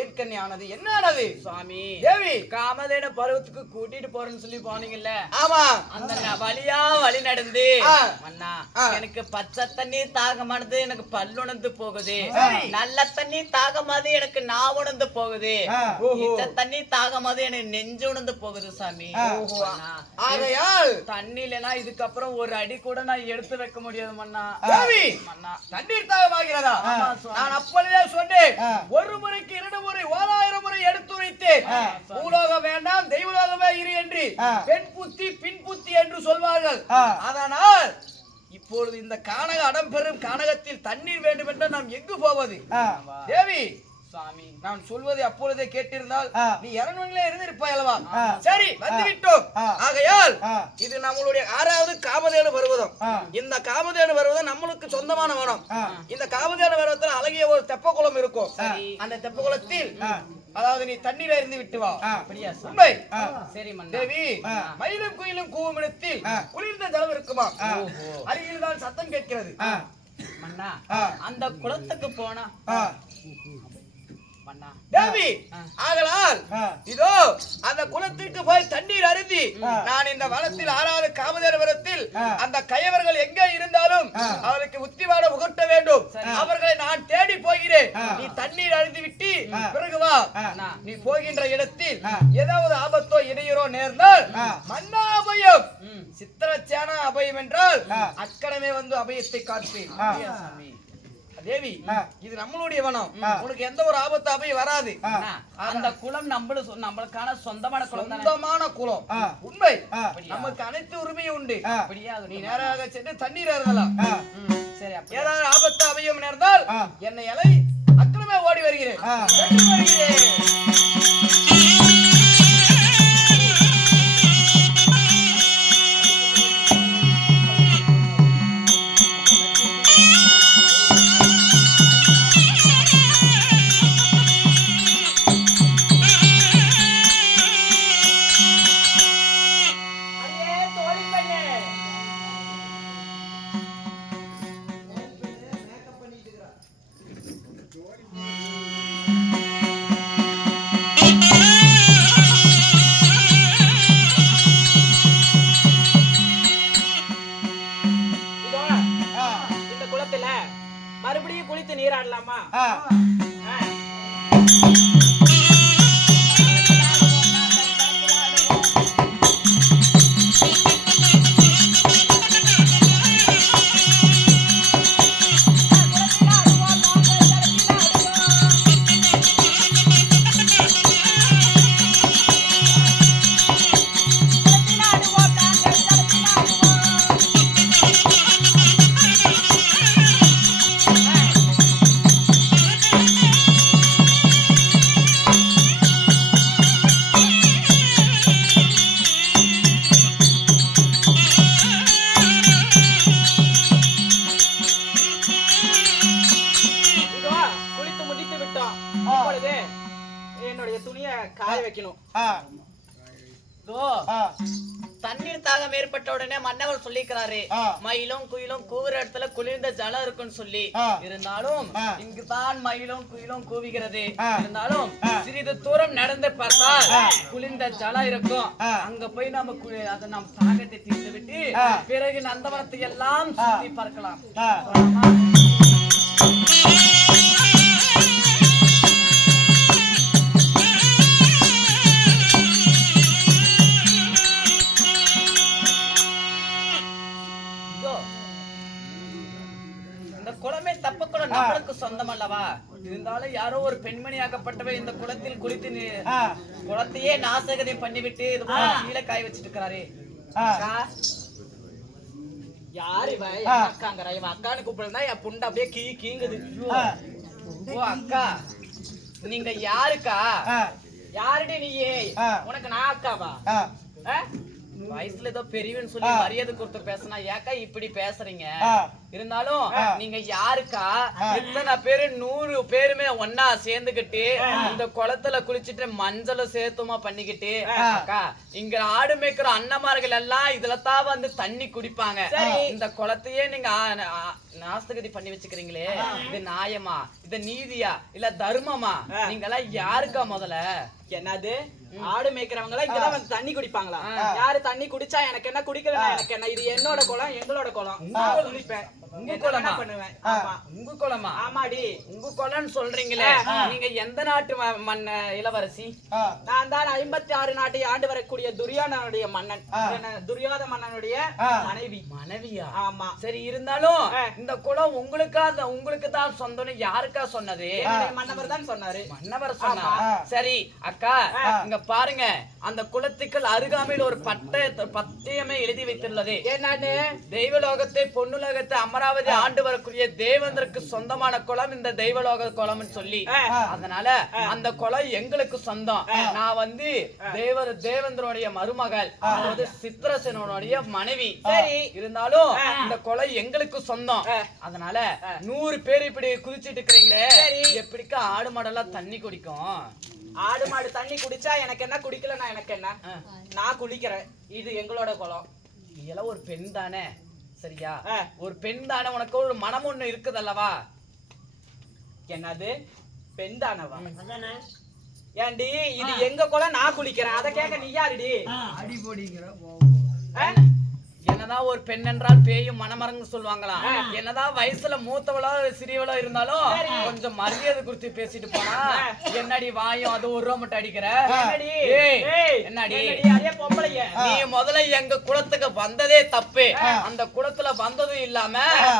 ஏற்கனவே என்னது சுவாமி தேவி காமதேன பருவத்துக்கு கூட்டிட்டு போறேன்னு சொல்லி போனீங்கல்ல. ஆமா. அந்த வழி நடந்து மன்னா எனக்கு பச்சை தண்ணி தாகமானது எனக்கு பல்லுணர்ந்து போகுது. நல்ல தண்ணி தாகமாது எனக்கு நான் உணர்ந்து போகுது. இந்த தண்ணி தாகமாது எனக்கு நெஞ்சு உணர்ந்து போகுது சாமி. ஆகையால் தண்ணி இல்லைன்னா இதுக்கப்புறம் ஒரு அடி கூட நான் எடுத்து வைக்க முடியாது மன்னா. தேவி மன்னா தண்ணீர் தாகமாகிறதா? நான் அப்பொழுதே சொன்னேன், ஒரு முறைக்கு 2 முறை 1000 முறை எடுத்துரைத்தேன். பூலோகம் வேண்டாம் தெய்வலோகமே இரு என்று. பெண் புத்தி பின் புத்தி என்று சொல்வார்கள். அதனால் இப்பொழுது இந்த கானக அடம்பெறும் கானகத்தில் தண்ணீர் வேண்டும் என்றால் நாம் எங்கு போவது? தேவி சுவாமி நான் சொல்வதை அப்பொழுதே கேட்டிருந்தால் நீ இறங்குங்களே இருந்திருப்பாய் அல்லவா? சரி வந்து விட்டோம். ஆகையால் இது நம்மளுடைய 6வது காமதேனு பர்வதம். இந்த காமதேனு பர்வதம் நம்மளுக்கு சொந்தமான வனம். இந்த காமதேனு பர்வதத்தில் அழகிய ஒரு தெப்ப குளம் இருக்கும். அந்த தெப்ப குளத்தில் அதாவது நீ தண்ணீரை இருந்து விட்டு வா. அப்படியா உண்மை? சரி மன்னா. தேவி மயிலும் குயிலும் கூவும் இடத்தில் குளிர்ந்த ஜலம் இருக்குமா? அருகில் தான் சத்தம் கேட்கிறது. மன்னா அந்த குளத்துக்கு போனா தேவி ஆகலால் இதோ அந்த குளத்திற்கு போய் தண்ணீர் அருந்தி நான் இந்த வனத்தில் 6வது காமதேனு வனத்தில் அந்த கயவர்கள் எங்கே இருந்தாலும் அவருக்கு உத்திவாட புகட்ட வேண்டும். அவர்களை நான் தேடி போகிறேன். நீ தண்ணீர் அருந்தி விட்டு பிறகு வா. நீ போகின்ற இடத்தில் ஏதாவது ஆபத்தோ இடையூறோ நேர்ந்தால் மன்னா அபயம் சித்திரச்சேன அபயம் என்றால் அக்கடமே வந்து அபயத்தை காட்பேன். தேவி இது நம்மளுடைய வனம் உனக்கு எந்த ஒரு ஆபத்தாபையும் வராது அந்த குளம் நம்மளுக்கான சொந்தமான குளம் தானே? சொந்தமான குளம் உண்மை அப்படியா? நமக்கு அனைத்து உரிமையும் உண்டு அப்படியே நீ நேராக சென்று தண்ணீர் அருந்தலாம் சரி அப்ப ஏதாவது ஆபத்து அவையும் நேர்ந்தால் என்னை இலை அக்கிரமே ஓடி வருகிறேன் சென்று வருகிறேன். அடே தோழி பெண்ணே, இதோ இந்த குளத்துல மறுபடியும் குளித்து நீராடலாமா? இதோ குளித்து முடித்து விட்டோம். இப்பொழுது என்னுடைய துணியை காய வைக்கணும். இதோ தண்ணீர் தாகம் ஏற்பட்ட உடனே மன்னவர் சொல்லிக்கிறாரு, மயிலும் குயிலும் கூவுற இடத்துல குளிர்ந்த ஜலம் இருக்குன்னு சொல்லி. இருந்தாலும் இங்குதான் மயிலும் குயிலும் கூவுகிறது. இருந்தாலும் சிறிது தூரம் நடந்து பார்த்தால் குளிர்ந்த ஜலம் இருக்கும். அங்க போய் நம்ம அதை நம்ம தாகத்தை தீர்த்து விட்டு பிறகு நந்தவனத்தை எல்லாம் சுத்தி பார்க்கலாம். போலாமா? இதோ, இந்த குளமே தப்ப குளம் நம்மளுக்கு சொந்தம் அல்லவா? இருந்தாலும் யாரோ ஒரு பெண்மணியாகப்பட்டவர் இந்த குளத்தில் குளித்து குளத்தையே நாசகதை பண்ணிவிட்டு இது போல கீழே காய வச்சிட்டு இருக்கிறாரு. அக்கா, யாரு இவன்? என் அக்காங்கறா. இவன் அக்கான்னு கூப்பிடுறா என் புண்டை அப்படியே கீங்குது. ஓ அக்கா, நீங்க யாருக்கா? யாருடி நீயே? உனக்கு நான் அக்காவா? வயசுல ஏதோ பெரியவன் சொல்லி மரியாதை கொடுத்து பேசினா ஏக்கா இப்படி பேசுறீங்க? இருந்தாலும் நீங்க யாருக்கா? இத்தனை பேரு 100 பேருமே ஒன்னா சேர்ந்துகிட்டு இந்த குளத்துல குளிச்சுட்டு மஞ்சளும் சேர்த்துமா பண்ணிக்கிட்டு அக்கா இங்க ஆடு மேய்க்கிற அண்ணமார்கள் எல்லாம் இதுலதான் வந்து தண்ணி குடிப்பாங்க. இந்த குளத்தையே நீங்க நாஸ்தகதி பண்ணி வச்சுக்கிறீங்களே, இது நியாயமா? இது நீதியா இல்ல தர்மமா? நீங்க எல்லாம் யாருக்கா முதல்ல? என்னது ஆடு மேய்க்கிறவங்க எல்லாம் இங்கதான் வந்து தண்ணி குடிப்பாங்களா? யாரு தண்ணி குடிச்சா எனக்கு என்ன, குடிக்கலனா எனக்கு என்ன? இது என்னோட குளம், எங்களோட குளம். நான் குளிப்பேன். உங்க குளமா? பண்ணுவேன். உங்க குளமா? ஆமாடி. உங்க குளம்னு சொல்றீங்களே, நீங்க எந்த நாட்டு மன்ன இளவரசி? நான் தான் 56 நாட்டை ஆண்டு வரக்கூடிய துரியோதனுடைய மன்னன். துரியோதன மன்னனுடைய மனைவி. மனைவியா? ஆமா. சரி, இருந்தாலும் இந்த குளம் உங்களுக்கு தான் சொந்தம்னு யாருக்கா சொன்னது? மன்னவர் தான் சொன்னாரு. மன்னவர் சொன்னா? சரி அக்கா, இங்க பாருங்க, அந்த குளத்துக்கள் அருகாமையில் ஒரு பட்டயமே எழுதி வைத்துள்ளது. என்னன்னு? தெய்வலோகத்தை பொன்னுலகத்தை அமராவதி ஆண்டு வரக்கூடிய தேவேந்திரக்கு சொந்தமான குளம் இந்த தெய்வலோக குளம்னு சொல்லி. அதனால அந்த குளம் எங்களுக்கு சொந்தம். நான் வந்து தேவேந்திரனுடைய மருமகள், அதாவது சித்திரசேனனுடைய மனைவி. சரி, இருந்தாலும் இந்த குளம் எங்களுக்கு சொந்தம். அதனால 100 பேர் இப்படி குதிச்சிட்டு இருக்கிறீங்களே, எப்படிக்கா ஆடு மாடெல்லாம் தண்ணி குடிக்கும்? ஆடு மாடு தண்ணி குடிச்சா எனக்கு என்ன, குடிக்கலன்னா எனக்கு என்ன? நான் குளிக்கிறேன். இது எங்களோட குளம். இதெல்லாம் ஒரு பெண் தானே, சரியா? ஒரு பெண் தானே, உனக்கு ஒரு மனம் ஒண்ணு இருக்குது அல்லவா? என்னது பெண் தானவா? ஏண்டி இது எங்க குளம், நான் குளிக்கிறேன். அத கேட்க நீ யாருடி? அடி போடிங்கிற என்ன என்னதான் ஒரு பெண் என்றால் பேயும் மனமரங்கு சொல்லுவாங்களாம். என்னதான் வயசுல மூத்தவளோ சிறியவளோ இருந்தாலும் கொஞ்சம் மரியாதை குறித்து பேசிட்டு போனா என்னடி வாயும் அது ஒரு ரூபா மட்டும் அடிக்கிற. என்னடி அதே பொம்பளைய நீ முதல்ல எங்க குளத்துக்கு வந்ததே தப்பு. அந்த குளத்துல வந்ததும் இல்லாம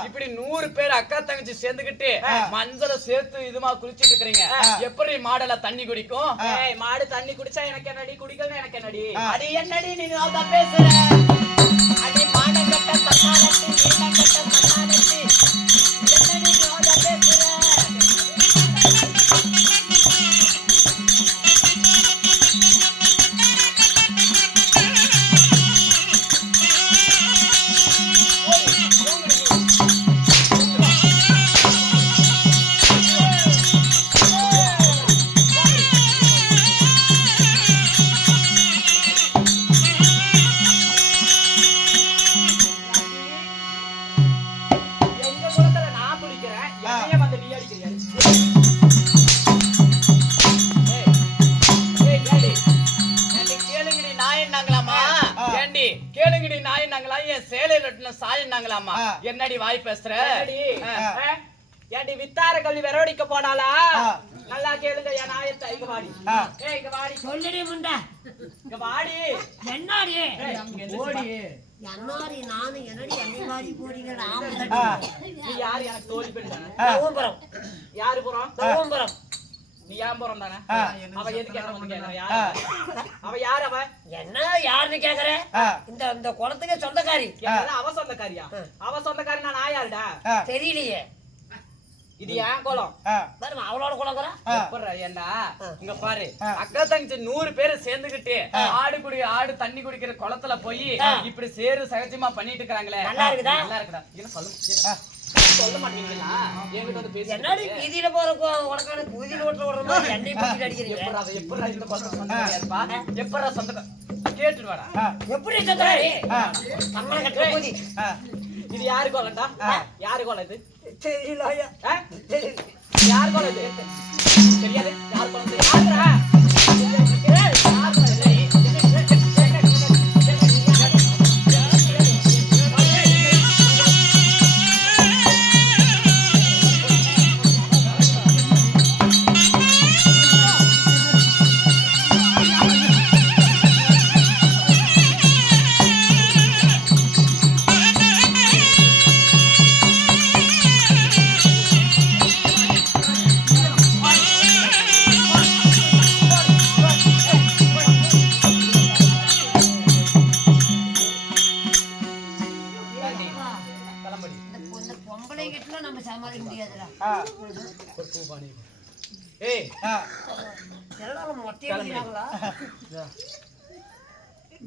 இப்படி 100 பேர் அக்கா தங்கச்சி சேர்ந்துகிட்டு மஞ்சளை சேர்த்து இதுமா குளிச்சிட்டு இருக்கிறீங்க. எப்படி மாடல தண்ணி குடிக்கும்? மாடு தண்ணி குடிச்சா எனக்கு என்னடி, குடிக்கல எனக்கு என்னடி? அடி என்னடி நீ தான் பேசுற? அடி மானங்கட்ட சத்தானத்தி நீனங்கட்ட சத்தானத்தி என்னடி நீ தான் பேசுற? எங்க குளத்துல நான் குளிக்கிறேன், என்னைய வந்து நீ அடிக்கிறியா? கேளுங்கடி நாயன்னாங்களாமா? ஏண்டி கேளுங்கடி நாயன்னாங்களா? என் சேலையில ஒட்டின சாயன்னாங்களாமா? என்னடி வாய் பேசுற? ஏண்டி வித்தார கல்வி விரவடிக்க போனாலா? நல்லா கேளுங்க என் நாயத்தை. இங்க வாடி, இங்க வாடி, சொல்லுடி முண்டை. இங்க வாடி. என்னாடி ஓடி. என்னாடி நானும் என்னடி என்னை மாதிரி போறீங்க? நீ யாரு? எனக்கு தோழி பெண் தானே? நவம்பரம் யாரு புறம்? நவம்பரம் நீ ஏன் புறம் தானே? அவ எதுக்கு என்ன வந்து கேக்குற? யாரு அவ? யார் அவ? என்ன யாருன்னு கேக்குற? இந்த இந்த குளத்துக்கே சொந்தக்காரி. என்னது அவ சொந்தக்காரியா? அவ சொந்தக்காரி நான் யாருடா? தெரியலையே. இது ஏன் குளம்? பாருமா அவளோட குளங்குற. ஏண்டா இங்க பாரு, அக்கா தங்கச்சி 100 பேரை சேர்ந்துகிட்டு ஆடு தண்ணி குடிக்கிற குளத்துல போய் இப்படி சேரு சகஜமா பண்ணிட்டு இருக்காங்களே, நல்லா இருக்குதா? நல்லா இருக்குதா? என்ன சொல்ல மாட்டீங்களா? என்கிட்ட வந்து பேசி என்னடி வீதியில போற உனக்கான பூதியில ஓட்டுற விடுற மாதிரி என்னை போட்டு அடிக்கிறீங்க? எப்படா இந்த குளத்துக்கு சொந்தக்காரியா இருப்பா? எப்படா சொந்தக்கார கேட்டுட்டு வாடா. எப்படி சொந்தக்காரி? அம்மா கட்டுற பூதி. இது யாரு குளம்டா? யாரு குளம் இது? தெரியலையா? யாரு குளம் இது? தெரியாது. யாரு குளம்? யாருடா? இந்த பொம்பளை கிட்ட நம்ம சமாளிக்க முடியாதுடா. ஏய் எல்லாரும் மொட்டையா இருக்கிறாங்களா?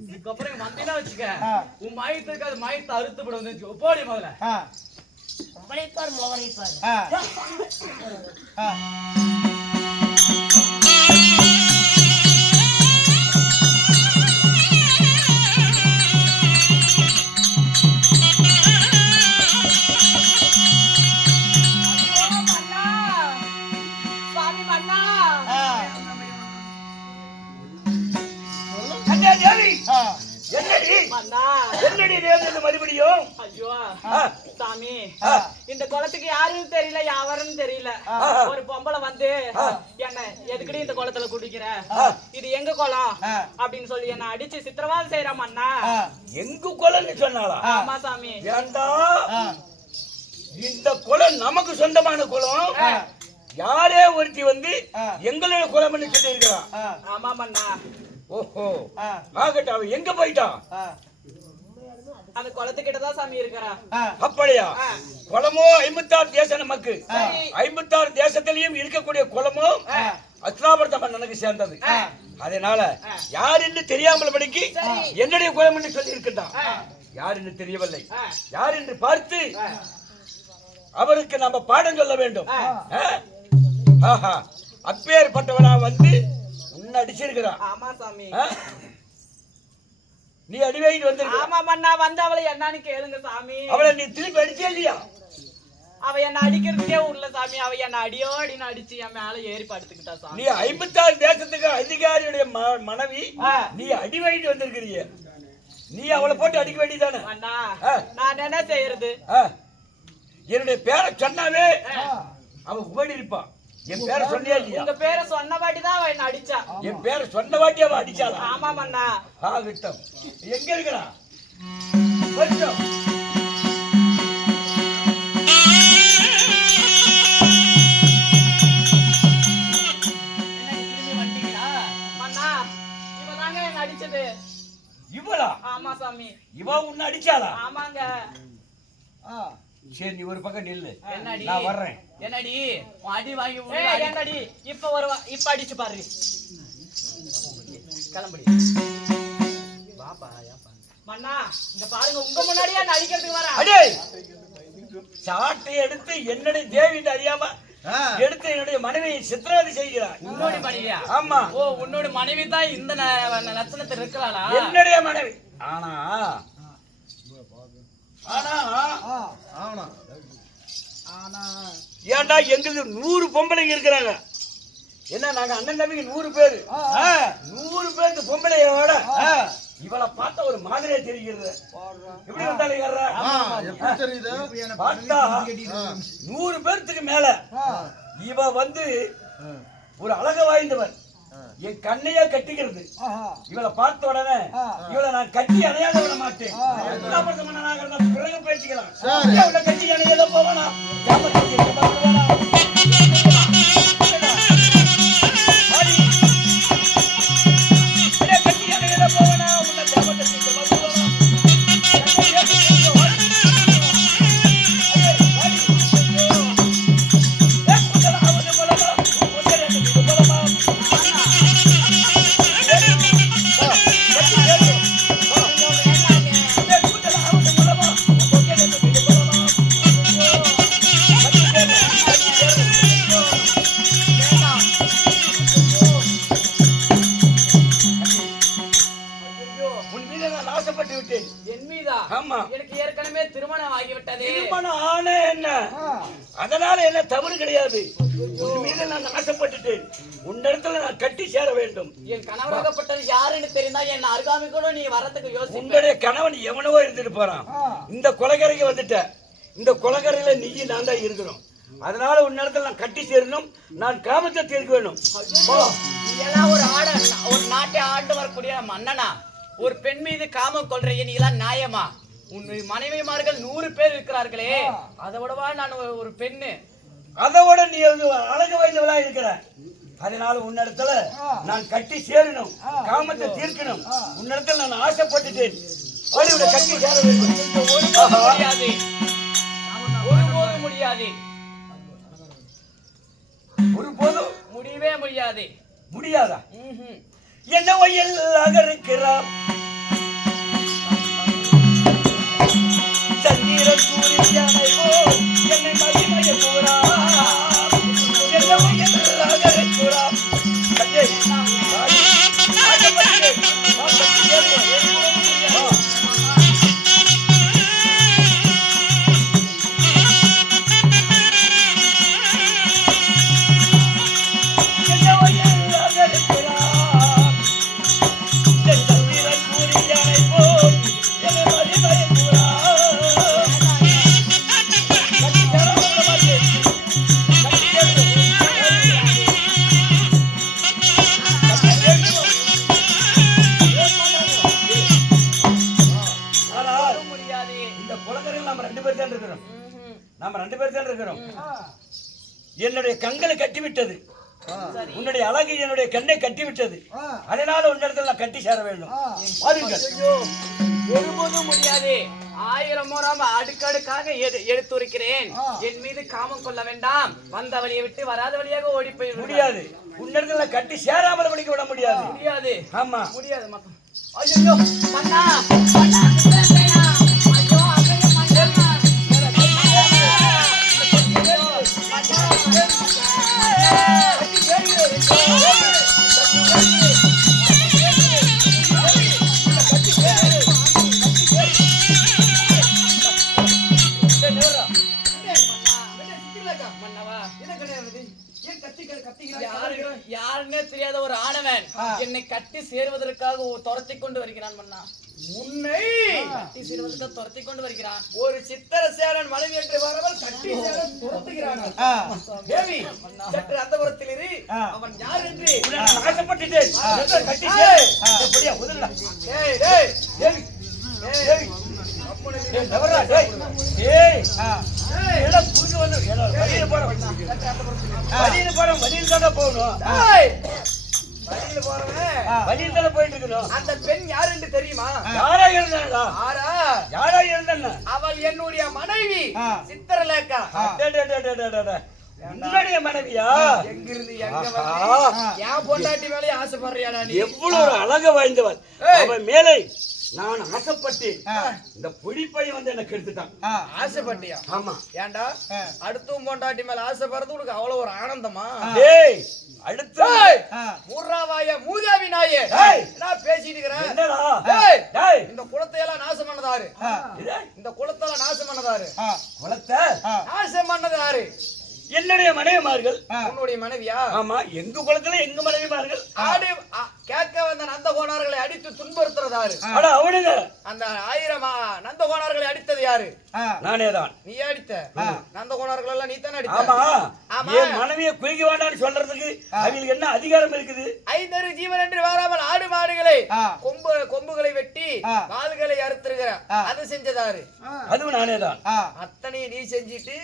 இதுக்கப்புறம் வந்தீங்கன்னா வச்சுக்க, உன் மயத்துக்கு அது மயத்தை அறுத்துப்பட வந்து போடி முதல்ல. பொம்பளை பாரு மோகனை பாரு. சுவாமி மன்னா, என்னடி மன்னா. என்னடி நேர்ந்தது மறுபடியும்? ஐயோ சாமி, இந்த குளத்துக்கு யாருன்னு தெரியல, யாவருன்னு தெரியல. ஒரு பொம்பளை வந்து என்ன எதுக்கடி இந்த குளத்துல குடிக்கிற, இது எங்க குளம் அப்படின்னு சொல்லி என்ன அடிச்சு சித்திரவாதம் செய்யறான் மன்னா. எங்க குளம்னு சொன்னாளா? ஆமா சாமி. ஏண்டா இந்த குளம் நமக்கு சொந்தமான குளம். யாரே ஒருத்தி வந்து எங்களோட குளம்னு சொல்லி இருக்கிறான். ஆமா மன்னா. ஓஹோ, ஆகட்டும். அவன் எங்க போயிட்டான்? அந்த குளத்துக்கிட்டதான் சாமி இருக்கிறா. அப்படியா? குளமோ 56 தேச நமக்கு. 56 தேசத்திலையும் இருக்கக்கூடிய குளமோ அஸ்லாபுரத்த மன்னனுக்கு சேர்ந்தது. அதனால யார் என்று தெரியாமல் படிக்கு என்னுடைய குளம் என்று சொல்லி இருக்கின்றான். யார் என்று தெரியவில்லை. யார் என்று பார்த்து அவருக்கு நம்ம பாடம் சொல்ல வேண்டும். அப்பேற்பட்டவனா வந்து உன்னை அடிச்சிருக்கிறான். ஆமா சாமி. நீ அடி வாங்கிட்டு வந்திருக்க. ஆமா மன்னா, வந்து அவளை என்னன்னு கேளுங்க சாமி. அவளை நீ திருப்பி அடிச்சே இல்லையா? அவ என்ன அடிக்கிறதுக்கே உள்ள சாமி. அவ என்ன அடியோ அடின்னு அடிச்சு என் மேல ஏறி படுத்துக்கிட்டா சாமி. நீ 56 தேசத்துக்கு அதிகாரியுடைய மனைவி, நீ அடி வாங்கிட்டு வந்திருக்கிறிய. நீ அவளை போட்டு அடிக்க வேண்டியதானே? அண்ணா நான் என்ன செய்யறது? என்னுடைய பேரை சொன்னாவே அவ ஓடி இருப்பான். என் பேரை சொன்னியா இல்லையா? உங்க பேரை சொன்ன வாட்டி தான் அவ என்ன அடிச்சா. என் பேரை சொன்ன வாட்டி அவ அடிச்சாளா? ஆமாம் அண்ணா. விட்டம் எங்க இருக்கிறா? கொஞ்சம் அடிச்சது இவளா? ஆமா சாமி. இவ உன்னை அடிச்சாளா? ஆமாங்க. சரி, நீ ஒரு பக்கம் நில்லு, என்னடி நான் வர்றேன். என்னடி அடி வாங்கி என்னடி இப்ப அடிச்சு பாரு. கிளம்படி பாப்பா. மன்னா இங்க பாருங்க, உங்க முன்னாடியே நான் அடிக்கிறதுக்கு வரேன். அடே சாட்டை எடுத்து என்னுடைய தேவின்னு அறியாம எடுத்து என்னுடைய மனைவியை சித்திரவதை செய்கிறார். உன்னோட மனைவியா? ஆமா. ஓ, உன்னோட மனைவி தான் இந்த லட்சணத்தில் இருக்கிறாளா? என்னுடைய மனைவி. ஆனா ஏன்டா எங்களுக்கு 100 பொம்பளைங்க இருக்கிறாங்க. என்ன நாங்க அண்ணன் தம்பிங்க 100 பேரு. 100 பேருக்கு பொம்பளையோட இவளை பார்த்தா ஒரு மாதிரியே தெரிகிறது. எப்படி வந்தாலும் பார்த்தா 100 பேருக்கு மேல இவ வந்து ஒரு அழக வாய்ந்தவர். என் கண்ணையா கட்டிக்கிறது. இவளை பார்த்த உடனே இவளை நான் கட்டி அணையாத விட மாட்டேன். பிறகு பேசிக்கலாம். இவளை கட்டி அணையாத போவானா? எனக்கு ஏற்கனவே திருமணம் ஆகிவிட்டது. திருமணம் ஆன என்ன, அதனால என்ன தவறு கிடையாது. உன் மீது நான் ஆசைப்பட்டுட்டேன். உன்னிடத்துல நான் கட்டி சேர வேண்டும். என் கணவராகப்பட்டது யாருன்னு தெரிந்தா என் அருகாமை கூட நீ வரத்துக்கு யோசி. உன்னுடைய கணவன் எவனவோ இருந்துட்டு போறான். இந்த கொலைகரைக்கு வந்துட்ட. இந்த கொலைகரையில நீ நான் தான் இருக்கிறோம். அதனால உன்னிடத்துல நான் கட்டி சேரணும். நான் காமத்தை தீர்க்க வேணும். இதெல்லாம் ஒரு நாட்டை ஆண்டு வரக்கூடிய மன்னனா ஒரு பெண் மீது காமம் கொள்ற நீ எல்லாம் நியாயமா? உன் மனைவிமார்கள் 100 பேர் இருக்கிறார்களே, அதை விடவா நான் ஒரு பெண்ணு? அதோட நீ அழகு வாய்ந்தவளா இருக்கிற. அதனால உன்னிடத்துல நான் கட்டி சேரணும். காமத்தை தீர்க்கணும். உன்னிடத்துல நான் ஆசைப்பட்டுட்டேன். கட்டி சேர வேண்டும். முடியாது, ஒருபோதும் முடியாது. ஒருபோதும் முடியவே முடியாது. முடியாதா? என்ன வயலாக இருக்கிறார் சந்திர சூரியனை போல் என்னை மகிமைய கூறா. என்ன வயலாக இருக்கிறார் என்னுடைய கண்களை கட்டிவிட்டது. உன்னுடைய அழகு என்னுடைய கண்ணை கட்டிவிட்டது. அதனால உன்னிடத்தில் நான் கட்டி சேர வேண்டும். ஒருபோதும் முடியாது. 1000 முறை அடுக்கடுக்காக எடுத்துரைக்கிறேன். என் மீது காமம் கொள்ள வேண்டாம். வந்த வழியை விட்டு வராத வழியாக ஓடி போய் முடியாது. உன்னிடத்தில் கட்டி சேராமல் படிக்க விட முடியாது. முடியாது. ஆமா முடியாது. ஐயோ மன்னா மன்னா ஐயோ அகைய மன்னா யாருன்னே தெரியாத ஒரு ஆணவன் என்னை கட்டி சேர்வதற்காக துரத்தி கொண்டு வருகிறான் மன்னா. உன்னை கட்டி சேர்வதற்காக துரத்தி கொண்டு வருகிறான். ஒரு சித்திரசேனன் மனைவி என்று வரவள் கட்டி சேரன் துரத்துகிறான். தேவி சற்று அந்த புறத்தில் இரு. அவன் யார் என்று நான் ஆசைப்பட்டுட்டேன். கட்டி எப்படியா முதல்ல டேய் டேய் தேவி தேவி ஏய் தவறா டேய் ஏய் ஏடா புடிச்சு வந்து ஏடா வழியில போறோம் வழியில தான் போகணும். டேய் வழியில போறவன் வழியில தான் போயிட்டு இருக்கணும். அந்த பெண் யார் என்று தெரியுமா? யாரா இருந்தாடா ஆரா யாரா இருந்தா அவள் என்னுடைய மனைவி சித்திரலேகா. உன்னுடைய மனைவியா? எங்கிருந்து எங்க வந்து என் பொண்டாட்டி மேலே ஆசைப்படுறியாடா நீ? எவ்வளவு ஒரு அழக வாய்ந்தவள். அவன் மேலே நான் ஆசைப்பட்டு இந்த பொடிப்பைய வந்து என்ன கெடுத்துட்டான். ஆசைப்பட்டியா? ஆமா. ஏன்டா அடுத்தும் பொண்டாட்டி மேல ஆசைப்படுறது உனக்கு அவ்வளவு ஒரு ஆனந்தமா? டேய் அடுத்து மூர்ராவாய மூதாவி நாயே நான் பேசிட்டு இருக்கிறேன். என்னடா டேய் டேய் இந்த குளத்தை எல்லாம் நாசம் பண்ணதாரு? இந்த குளத்தை எல்லாம் நாசம் பண்ணதாரு? குளத்தை நாசம் பண்ணது யாரு? என்னுடைய மனைவிமார்கள். உன்னுடைய மனைவியா? ஆமா. எங்க குளத்துல எங்க மனைவிமார்கள். ஆடு கேட்க வந்த நந்த கோணார்களை அடித்து துன்புறுத்துறது யாரு? அட அவனுங்க அந்த 1000 நந்த கோணார்களை அடித்தது யாரு? நானே தான். நீ அடித்த நந்த கோணார்கள் எல்லாம் நீ தானே அடித்த? ஆமா. ஆமா. என் மனைவியை குளிக்க வேண்டாம்னு சொல்றதுக்கு அவங்களுக்கு என்ன அதிகாரம் இருக்குது? 5 ஜீவன் என்று வராமல் ஆடு மாடுகளை கொம்புகளை வெட்டி கால்களை அறுத்துருகிற அது செஞ்சதாரு? அதுவும் நானே தான். அத்தனையும் நீ செஞ்சிட்டு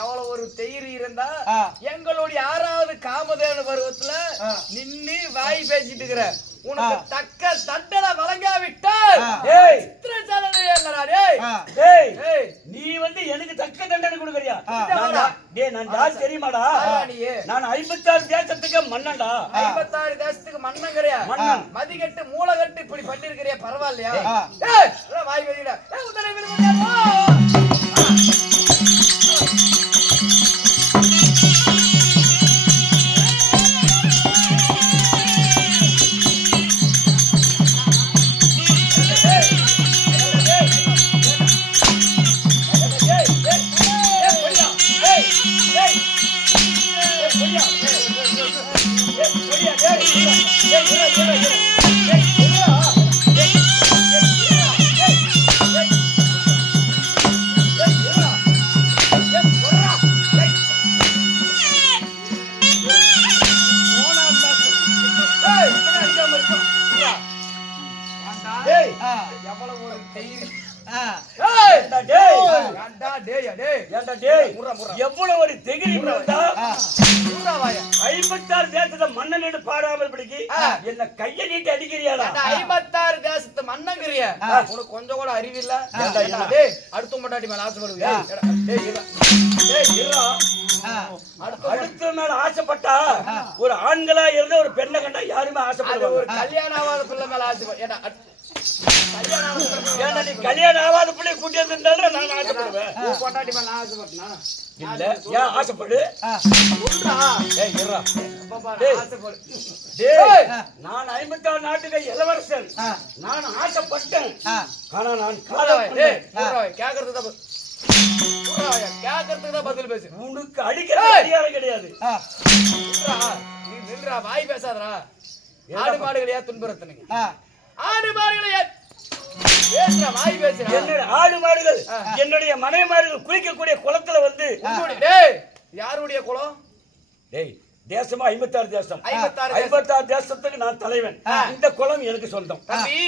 எவ்வளவு ஒரு தெயிரி இருந்தா எங்களுடைய 6வது காமதேவ பருவத்துல நின்னு வாய் பேசிட்டு இருக்கிற உனக்கு தக்க தண்டனை வழங்காவிட்டால் நீ வந்து எனக்கு தக்க தண்டனை கொடுக்கறியா? நான் யார் தெரியுமாடா? நான் 56 தேசத்துக்கு மன்னன்டா. 56 தேசத்துக்கு மன்னங்கறியா? மதிகட்டு மூலகட்டு இப்படி பண்ணிருக்கிறியா? பரவாயில்லையா? வாய் வெளியிட எவ்வளவு ஒரு தெகிரி 56 தேசத்தை மன்னன் பாடாமல் பிடிக்கி என்ன கைய நீட்டி அடிக்கிறியாடா? 56 தேசத்து மன்னங்கிறிய உனக்கு கொஞ்சம் கூட அறிவில்ல? அடுத்த பொண்டாட்டி மேல ஆசைப்படுவியா? அடுத்த மேல ஆசைப்பட்டா ஒரு ஆண்களா இருந்த ஒரு பெண்ணை கண்டா யாருமே ஆசைப்படுவாங்க. ஒரு கல்யாணம் ஆகாத பிள்ளை மேல ஆசைப்பட நீ கல்யாணம் ஆகாத பிள்ளை கூட்டிட்டு இருந்தாலும் நான் ஆசைப்படுவேன். பொண்டாட்டி மேல ஆசைப்பட்டனா இல்ல ஏன் ஆசைப்படு? நான் 56 நாட்டுக்கு இளவரசன். நான் ஆசைப்பட்டேன். ஆனா நான் கேக்குறதுக்கு தான் பதில் பேசு. உனக்கு அடிக்கிற அதிகாரம் கிடையாது. நீ நில்றா, வாய் பேசாதடா. ஆடு மாடுகளையா துன்புறுத்துனீங்க? ஆடு மாடுகளையா பேசுற? வாய் பேசுற. ஆடு மாடுகள் என்னுடைய மனைவிமார்கள் குளிக்கக்கூடிய குளத்துல வந்து யாருடைய குளம்? டேய் தேசமா 56 தேசம். 56 தேசத்துக்கு நான் தலைவன். இந்த குளம் எனக்கு சொந்தம். தம்பி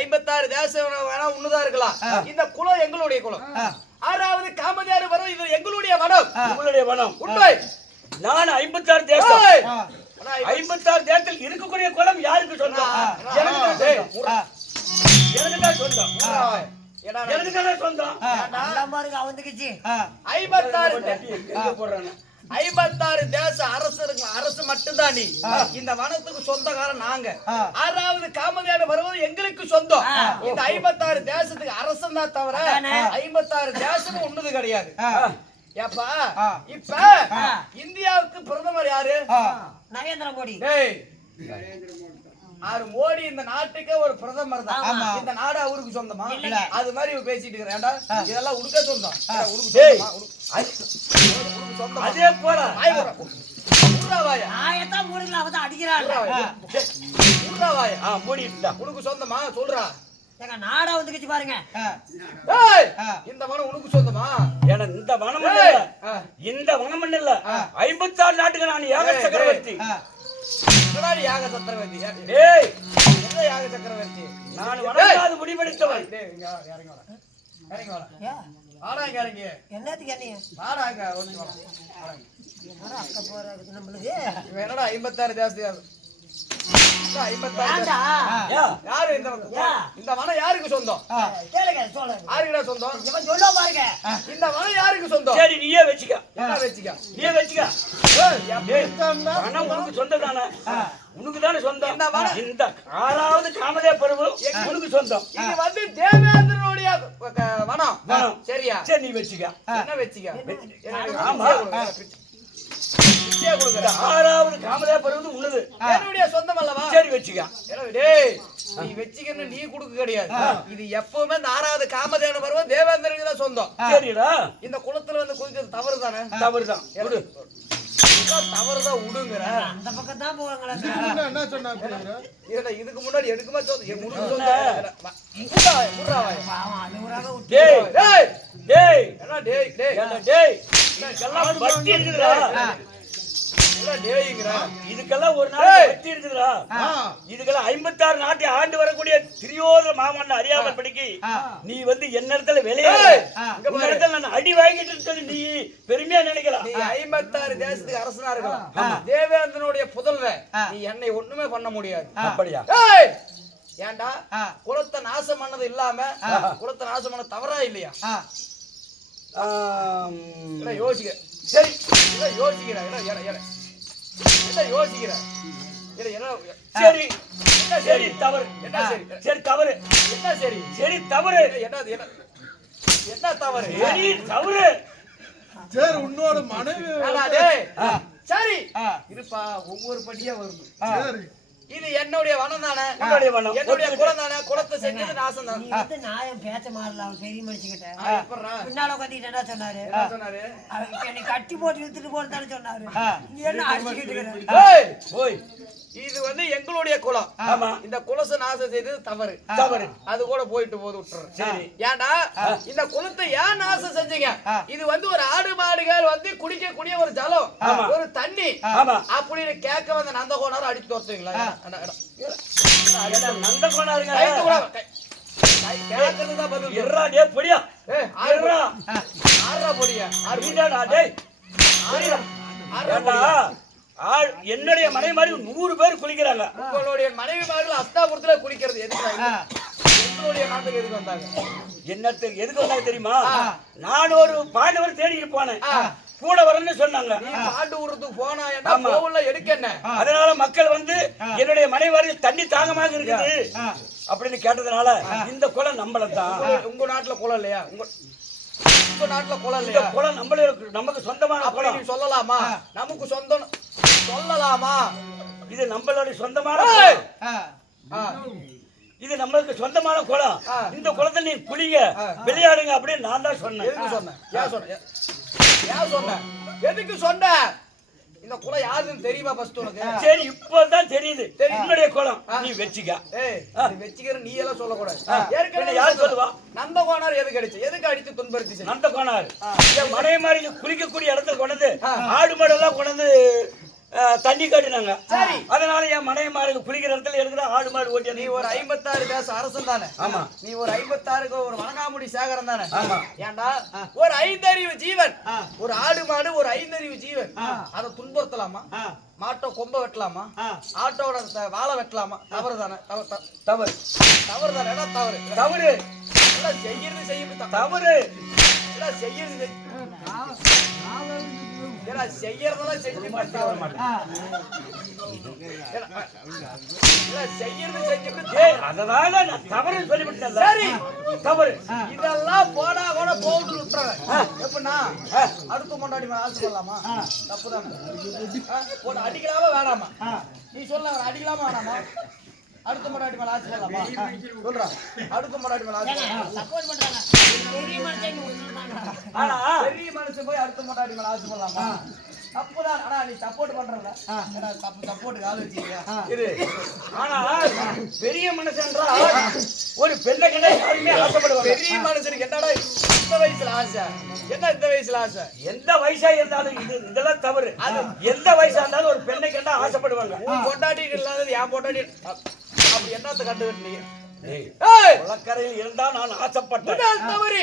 56 தேசம் வேணா உன்னதா இருக்கலாம். இந்த குளம் எங்களுடைய குளம். 6வது காமதேவ வனம் இது எங்களுடைய வனம். உங்களுடைய வனம் உண்மை. நான் 56 தேசம் 56 தேசத்தில் இருக்கக்கூடிய குளம் யாருக்கு சொந்தம்? எனக்கு தான் சொந்தம். எனக்கு தான் சொந்தம். அவந்துக்குச்சு 56 தேச அரசு மட்டும்தான் நீ. இந்த வனத்துக்கு சொந்தக்காரன் நாங்க. 6வது காமதேவ வருவது எங்களுக்கு சொந்தம். இந்த 56 தேசத்துக்கு அரசன் தான் தவிர 56 தேசமும் ஒண்ணுது கிடையாது. ஏப்பா இப்ப இந்தியாவுக்கு பிரதமர் யாரு? நரேந்திர மோடி. மோடி இந்த நாட்டுக்கே ஒரு பிரதமர் தான். இந்த நாடு அவருக்கு சொந்தமா? அது மாதிரி பேசிட்டு இருக்கிறேன்டா. இதெல்லாம் உடுக்க சொந்தம். அதே போல உர்ராவாயா ஆயத்தான் மூடுங்களா அவன் தான் அடிக்கிறாள். உர்ராவாயா மூடிட்டுடா. உனக்கு சொந்தமா சொல்றா ஏங்க நாடா வந்துக்கிச்சு பாருங்க. ஏய் இந்த வனம் உனக்கு சொந்தமா ஏன்னா இந்த வனம் இல்ல, இந்த வனம் இல்ல, 56 நாட்டுக்கு நான் யாக சக்கரவர்த்தி. என்னடா யாக சக்கரவர்த்தி? ஏய் என்ன யாக சக்கரவர்த்தி? நான் வணங்காது முடிவெடுத்தவன். டேய் இங்க இறங்கி வாடா. இறங்கி வாடா. ஏ, வாடா இங்க இறங்கி. என்னத்துக்கு என்னைய வாடா இங்க வந்து வாடா. வாடா இங்க. யாரோ அக்க போறாரு நம்மளுக்கு. இவன் என்னடா 56 ஜாஸ்தியா இருக்கு. 56 ஏண்டா? யாரு இந்த வனம் யாருக்கு சொந்தம்? கேளுங்க சொல்லுங்க. யாருக்குடா சொந்தம்? இவன் சொல்ல பாருங்க. இந்த வனம் யாருக்கு சொந்தம்? சரி நீயே வச்சுக்க, என்ன வச்சுக்க? நீயே வச்சுக்க. ஏய், வனம் உனக்கு சொந்தம் தானே, உனக்கு தானே சொந்தம். இந்த 6வது காமதே பருவம் உனக்கு சொந்தம். இது வந்து தேவேந்திரனுடைய வனம். வனம். சரியா? சரி நீ வச்சுக்க. என்ன வச்சுக்க? ஆமா. பிச்சையா கொடுக்குற. 6வது காமதே பருவம் உனது. என்னுடைய சொந்தம் அல்லவா? சரி வச்சுக்க. டேய் நீ வச்சுக்கன்னு நீ கொடுக்க கிடையாது. இது எப்பவுமே இந்த 6வது காமதேனு பருவம் தேவேந்திரனுக்கு தான் சொந்தம். சரிடா, இந்த குளத்துல வந்து குதிக்கிறது தவறு தானே? தவறுதான். விடு. தவறுதான் விடுங்கிற. அந்த பக்கம் தான் போவாங்களா? என்ன சொன்னாங்க? இதுக்கு முன்னாடி எடுக்குமா பாவம் அழுகுறாங்க விட்டு. டேய் டேய் டேய் என்ன டேய் டேய் ஏண்டா டேய், இதுக்கெல்லாம் வட்டி இருக்குதுடா. என்ன டேய்ங்கற? இதுக்கெல்லாம் ஒரு நாள் வட்டி இருக்குதுடா. இதுக்கெல்லாம் 56 நாட்டை ஆண்டு வரக்கூடிய திரியோதர மாமன்ன அறியாமல் படிக்கி நீ வந்து என்ன இடத்துல விளையாடு, இந்த இடத்துல நான் அடி வாங்கிட்டு சொல்லி நீ பெருமையா நினைக்கலாம். நீ 56 தேசத்துக்கு அரசனா இருக்கலாம். தேவேந்திரனுடைய புதல்வன். நீ என்னை ஒண்ணுமே பண்ண முடியாது. அப்படியா? ஏய் ஏண்டா குலத்தை நாசம் பண்ணது இல்லாம குலத்தை நாசம் பண்ண தவறா இல்லையா? இல்ல யோசிக்க. சரி இல்ல யோசிக்கிற. என்ன யோசிக்கிற? இல்ல என்ன சரி என்ன சரி தவறு. என்ன சரி? சரி தவறு. என்ன சரி? சரி தவறு. என்ன தவறு? சரி தவறு. சரி உன்னோட மனைவி டேய் சரி இருப்பா, ஒவ்வொரு படியா வரும். சரி இது என்னுடைய வனம் தானே, உன்னுடைய வனம். என்னுடைய குலம் தானே. குலத்தை செஞ்சது நாசம் தான். நீ வந்து நாயம் பேச்ச மாறல அவன் பெரிய மனுஷங்கிட்ட. எப்பறா பின்னால உட்காந்துட்டு என்ன சொன்னாரு? என்ன சொன்னாரு? அவன் என்னை கட்டி போட்டு இழுத்துட்டு போறதானே சொன்னாரு. நீ என்ன அடிச்சுக்கிட்டு இருக்கிற? ஏய் ஓய் இது வந்து எங்களுடைய குலம். ஆமா. இந்த குலச நாசம் செய்தது தவறு. தவறு. அது கூட போயிட்டு போது விட்டுறேன். சரி. ஏன்டா இந்த குலத்தை ஏன் நாசம் செஞ்சீங்க? இது வந்து ஒரு ஆடு மாடுகள் வந்து குடிக்கக்கூடிய ஒரு ஜலம், ஒரு தண்ணி. ஆமா. அப்படின்னு கேட்க வந்த நந்தகோனார் அடிச்சு தோத்துவீங்களா? நந்தகோனாருங்க கேட்கறதுதான் பதில். எர்ரா டே பொடியா. ஆறுரா ஆறுரா பொடியா நீடா டேய். ஆறுரா. என்னுடைய மனை மாதிரி 100 பேர் குளிக்கிறாங்க. உங்களுடைய மனைவிமார்கள் அஸ்தாபுரத்துல குளிக்கிறது எதுக்கு? எங்களுடைய நாட்டுக்கு எதுக்கு வந்தாங்க? என்னத்துக்கு எதுக்கு வந்தாங்க தெரியுமா? நான் ஒரு பாண்டவர் தேடிட்டு போனேன், கூட வரேன்னு சொன்னாங்க. நீ பாட்டு ஊருக்கு போனா என்ன கோவில்ல எடுக்க என்ன? அதனால மக்கள் வந்து என்னுடைய மனைவாரி தண்ணி தாகமாக இருக்குது அப்படின்னு கேட்டதுனால இந்த குளம் நம்மளதான். உங்க நாட்டுல குளம் இல்லையா? உங்க நாட்டுல குளம் இல்லையா? குளம் நமக்கு சொந்தமான குளம். நீ சொல்லலாமா? நமக்கு சொந்தம் சொல்லலாமா? இது நம்மளுடைய சொந்தமான ஏய்! குளம். இது நம்மளுக்கு சொந்தமான குளம். இந்த குளத்துல நீ குளிங்க விளையாடுங்க அப்படின்னு நான் தான் சொன்னேன். எதுக்கு சொன்னேன்? ஏன் சொன்ன? ஏன் சொன்ன? எதுக்கு சொன்ன? இந்த குளம் யாருன்னு தெரியுமா ஃபர்ஸ்ட் உனக்கு? சரி இப்பதான் தெரியுது. என்னுடைய குளம் நீ வெச்சிக்க. ஏய் நீ வெச்சிக்கிற நீ எல்லாம் சொல்ல கூடாது. ஏற்கனவே யார் சொல்லுவா? நந்தகோனார் எதுக்கு அடிச்சு? எதுக்கு அடிச்சு துன்புறுத்தி? நந்தகோனார் என் மனைவி மாதிரி குளிக்கக்கூடிய இடத்துல கொண்டு ஆடு மாடு எல்லாம் கொண்டு தண்ணி காட்டினாங்க. அதனால என் மனைவி மாதிரி குளிக்கிற இடத்துல இருக்கிற ஆடு மாடு ஓட்டி. நீ ஒரு 56 தேச அரசன் தானே? ஆமா. நீ ஒரு 56க்கு ஒரு வணங்காமுடி சேகரன் தானே? ஆமா. ஏண்டா ஒரு 5 அறிவு ஜீவன், ஒரு ஆடு மாடு ஒரு 5 அறிவு ஜீவன், அதை துன்புறுத்தலாமா? மாட்டோ கொம்ப வெட்டலாமா? ஆட்டோட வாழை வெட்டலாமா? தவறு தானே? தவறு. தவறு தானே? தவறு தவறு. எல்லாம் செய்யறது செய்யறது தவறு. எல்லாம் செய்யறது செய்யறதெல்லாம் செஞ்சு அதனால நான் தவறு சொல்லிவிட்டேன். சரி தவறு. இதெல்லாம் போனா கூட போட்டு விட்டுறேன். எப்படின்னா அடுத்த முன்னாடி ஆசை பண்ணலாமா? தப்புதானே? போட்டு அடிக்கலாமா வேணாமா? நீ சொல்ல அடிக்கலாமா வேணாமா? அடுத்த முன்னாடி மேல ஆசை பண்ணலாமா? சொல்றா அடுத்த முன்னாடி மேல ஆசை சப்போர்ட் பண்றாங்க. பெரிய மனுஷன் ஆனா பெரிய மனுஷன் போய் அடுத்த முன்னாடி மேல ஆசை பண்ணலாமா? தப்புதான். ஆனா நீ சப்போர்ட் பண்றல சப்போர்ட்டுக்கு ஆள் வச்சிருக்கியா? இரு. ஆனா பெரிய மனுஷன்றா ஒரு பெண்ணை கண்டா யாருமே ஆசைப்படுவாங்க. பெரிய மனுஷனுக்கு என்னடா இந்த வயசுல ஆசை? என்ன இந்த வயசுல ஆசை? எந்த வயசா இருந்தாலும் இதெல்லாம் தவறு. அது எந்த வயசா இருந்தாலும் ஒரு பெண்ணை கண்டா ஆசைப்படுவாங்க. உன் பொண்டாட்டி இல்லாதது என் பொண்டாட்டி அப்படி என்னத்த கண்டு வெட்டினீங்க? குளக்கரையில் இருந்தா நான் ஆசைப்பட்டேன். முதல் தவறு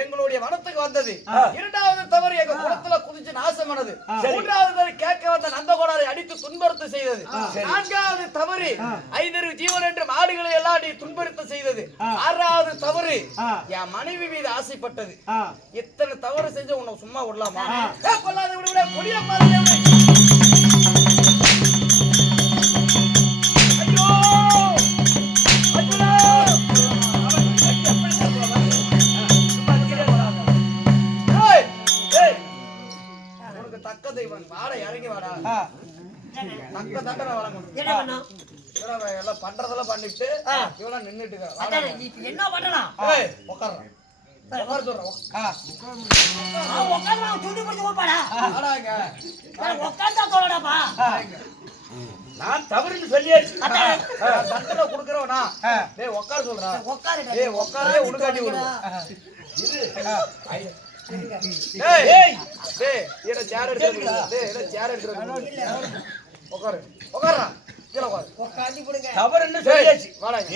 எங்களுடைய வனத்துக்கு வந்தது. இரண்டாவது தவறு எங்க குளத்துல குதிச்சு நாசமானது. மூன்றாவது தவறு கேட்க வந்த நந்தகோடாரை அடித்து துன்புறுத்த செய்தது. நான்காவது தவறு 5 ஜீவன் என்று மாடுகளை எல்லாம் நீ துன்புறுத்த செய்தது. ஆறாவது தவறு என் மனைவி மீது ஆசைப்பட்டது. இத்தனை தவறு செஞ்சு உன்னை சும்மா விடலாமா? கொள்ளாத விட விட கொடிய மாதிரி எல்லாம் பண்றதெல்லாம் பண்ணிட்டு இவெல்லாம் நின்னுட்டு என்ன பண்ணலாம்? உட்கார்றான் நான் தவறுன்னு சொல்லியாச்சு. தண்டனை கொடுக்கறவனா உட்கார சொல்றான். உட்காரவே உடுக்காட்டி விடுவான். சேர் எடுத்து உட்காரு உட்கார்றா கீழே உட்காரு. தவறுன்னு சொல்லியாச்சு. வாடாங்க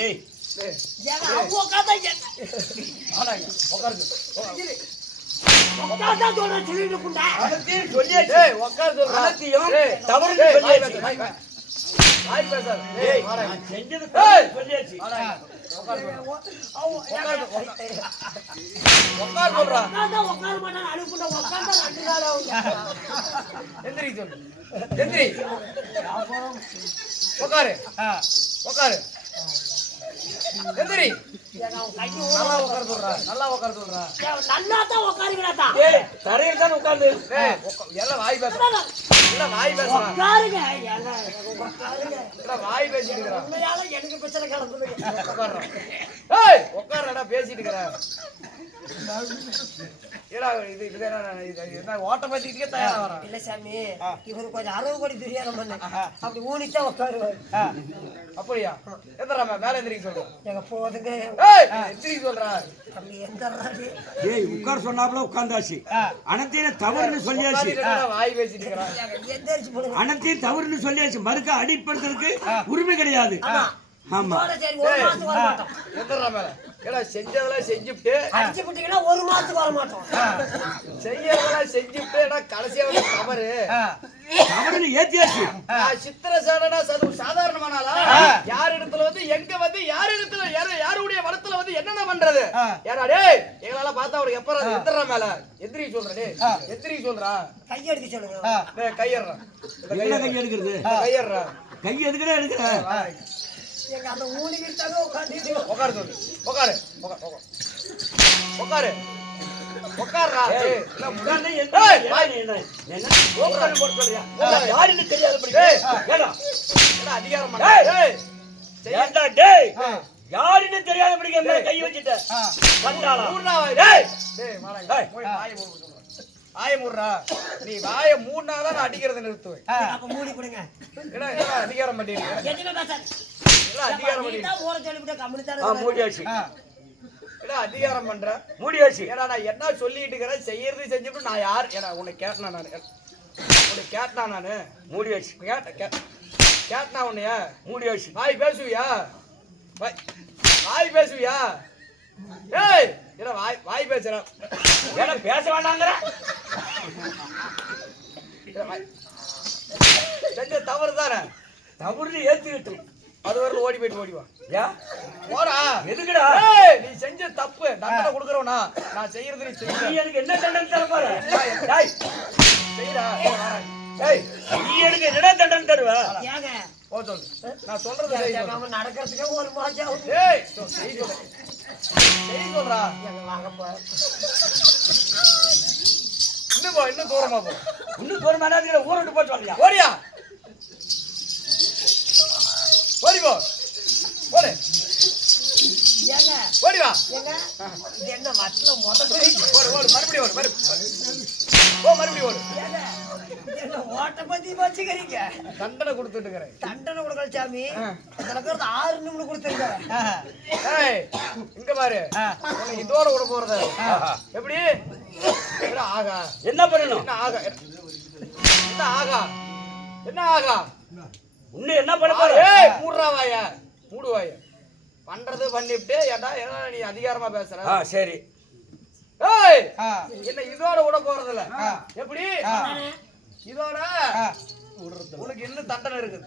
உட்காரு உட்காரு எந்திரி. நல்லா உட்கார சொல்றா. நல்லா உட்கார சொல்றா. நல்லா தான் உட்காருங்கடா. தரையில் தான் உட்கார்ந்து எல்லாம் வாய் பேசுறான். எல்லாம் வாய் பேசுறான். உட்காருங்க. எல்லாம் வாய் பேசிட்டு இருக்கிறான். உண்மையால எனக்கு பிரச்சனை கிளம்புது. உட்கார்றான். ஏய் உட்கார்றடா பேசிட்டு இருக்கிறேன். ஏடா இது என்ன ஓட்ட பத்திக்கிட்டே தயாரா வரான். இல்ல சாமி, இவரு கொஞ்சம் 60 கோடி தெரியாத மண்ணு. அப்படி ஊனித்தான் உட்காருவாரு. அப்படியா? எந்திராம மேல எந்திரிக்க சொல்றேன். எங்க போதுங்க. ஏய் எந்திரிக்க சொல்றேன். தம்பி எந்திராடி. ஏய் உட்கார் சொன்னாப்ல உட்கார்ந்தாச்சு. அனத்தையும் தவறுன்னு சொல்லியாச்சு. வாய் பேசிட்டு இருக்கிறான். எந்திரிச்சு போடுங்க. அனத்தையும் தவறுன்னு சொல்லியாச்சு. மறுக்க அடிப்படுறதுக்கு உரிமை கிடையாது. ஆமா சரி, ஒரு மாசத்துக்கு வர மாட்டோம். எந்திரா மேல. ஏடா செஞ்சதெல்லாம் செஞ்சுட்டு அடிச்சு விட்டீங்கன்னா ஒரு மாசத்துக்கு வர மாட்டோம். செய்யறதெல்லாம் செஞ்சுட்டு கடைசியா வந்து தவறு தவறுன்னு ஏத்தியாச்சு. சித்திர சேடனா சாதாரணமானாலா? யார் இடத்துல வந்து எங்க வந்து யார் இடத்துல யாருடைய வளத்துல வந்து என்னென்ன பண்றது? ஏடா டேய் எங்களால பார்த்தா அவருக்கு எப்ப எந்திரா மேல எந்திரி சொல்றேன். டேய் எந்திரி சொல்றா. கையெடுக்க சொல்லுங்க. டேய் கையறா. என்ன கை எடுக்கிறது? கையறா. கை எதுக்குடா எடுக்கிற? எங்க அந்த ஊனி விட்டாங்க உட்கார்ந்துட்டு. உட்காரு சொல்லு. உட்காரு. உட்காரு. உட்கார்றா. ஏய் இல்ல முன்னாடி ஏய் வாய் நீ என்ன உட்காரு போட சொல்றியா? யாருன்னு தெரியாதபடி. ஏய் ஏடா என்ன அதிகாரம் பண்ண? ஏய் ஏண்டா டேய் யாருன்னு தெரியாதபடி என்ன கை வச்சிட்ட? கண்டாளா? மூடுடா வாய். டேய் டேய் மாடா. போய் வாயை மூடு சொல்றேன். வாயை மூடுடா. நீ வாயை மூடுனாதான் நான் அடிக்கிறதை நிறுத்துவேன். அப்ப மூடி கொடுங்க. என்ன அதிகாரம் பண்ணிருக்க? எதுமே பேசாத. எல்லாம் அதிகாரம் பண்ணி. நீ தான் ஓர சொல்லிவிட்டு கம்முனு மூடியாச்சு. என்ன அதிகாரம் பண்ற? மூடியாச்சு. ஏடா நான் என்ன சொல்லிட்டு இருக்கறேன் செய்யறது செஞ்சுட்டு நான் யார்? ஏடா உன்னை கேட்டனா நானு மூடியாச்சு. கேட்டனா உன்னைய மூடியாச்சு. வாய் பேசுவியா? வாய் பேசுவியா? ஏய் ஏடா வாய் பேசுற. ஏடா பேச வேண்டாங்கற? செஞ்ச தவறு தானே. தவறு ஏத்துக்கிட்டு அது வரல ஓடி போயிட்டு ஓடிவா. யா போடா. எதுக்குடா? ஏய் நீ செஞ்ச தப்பு தண்டனை கொடுக்கறவனா? நான் செய்யறது நீ செய்ய. நீ எனக்கு என்ன தண்டனை தர போற? டேய் செய்டா. டேய் நீ எனக்கு என்ன தண்டனை தருவ? ஏங்க போ சொல்லு. நான் சொல்றது செய். நாம நடக்கிறதுக்கே ஒரு மாசம் ஆகுது. ஏய் செய் சொல்லு. செய் சொல்றா. எங்க வாங்கப்பா. இன்னும் தூரமா போ. இன்னும் ஒரு மணி நேரத்துல ஊரை விட்டு போய் சொல்றியா? ஓடியா. ஓடி போ. ஓடு. ஏங்க ஓடி வா. ஏங்க இது என்ன மட்ல மொத போய் ஓடு மறுபடியும் ஓடு. போ மறுபடியும் ஓடு. ஏங்க என்ன ஓட்ட பத்தி வச்சுக்கிறீங்க தண்டனை கொடுத்துட்டு இருக்கிறேன். தண்டனை கொடுக்கல சாமி எனக்கு 6 நிமிடம் கொடுத்துருக்காரு ஏய், இங்க பாரு உன்னை இதோட விட போறது எப்படி என்ன ஆகா என்ன பண்ணணும்? என்ன ஆகா என்ன ஆகா என்ன ஆகா இன்னும் என்ன பண்ண போற? ஏய் மூடுறா வாயா மூடு வாய பண்றது பண்ணிவிட்டு ஏன்டா ஏன்னா நீ அதிகாரமா பேசுற சரி. ஏய் என்ன இதோட விட போறது இல்ல எப்படி இதோட உனக்கு இன்னும் தண்டனை இருக்குது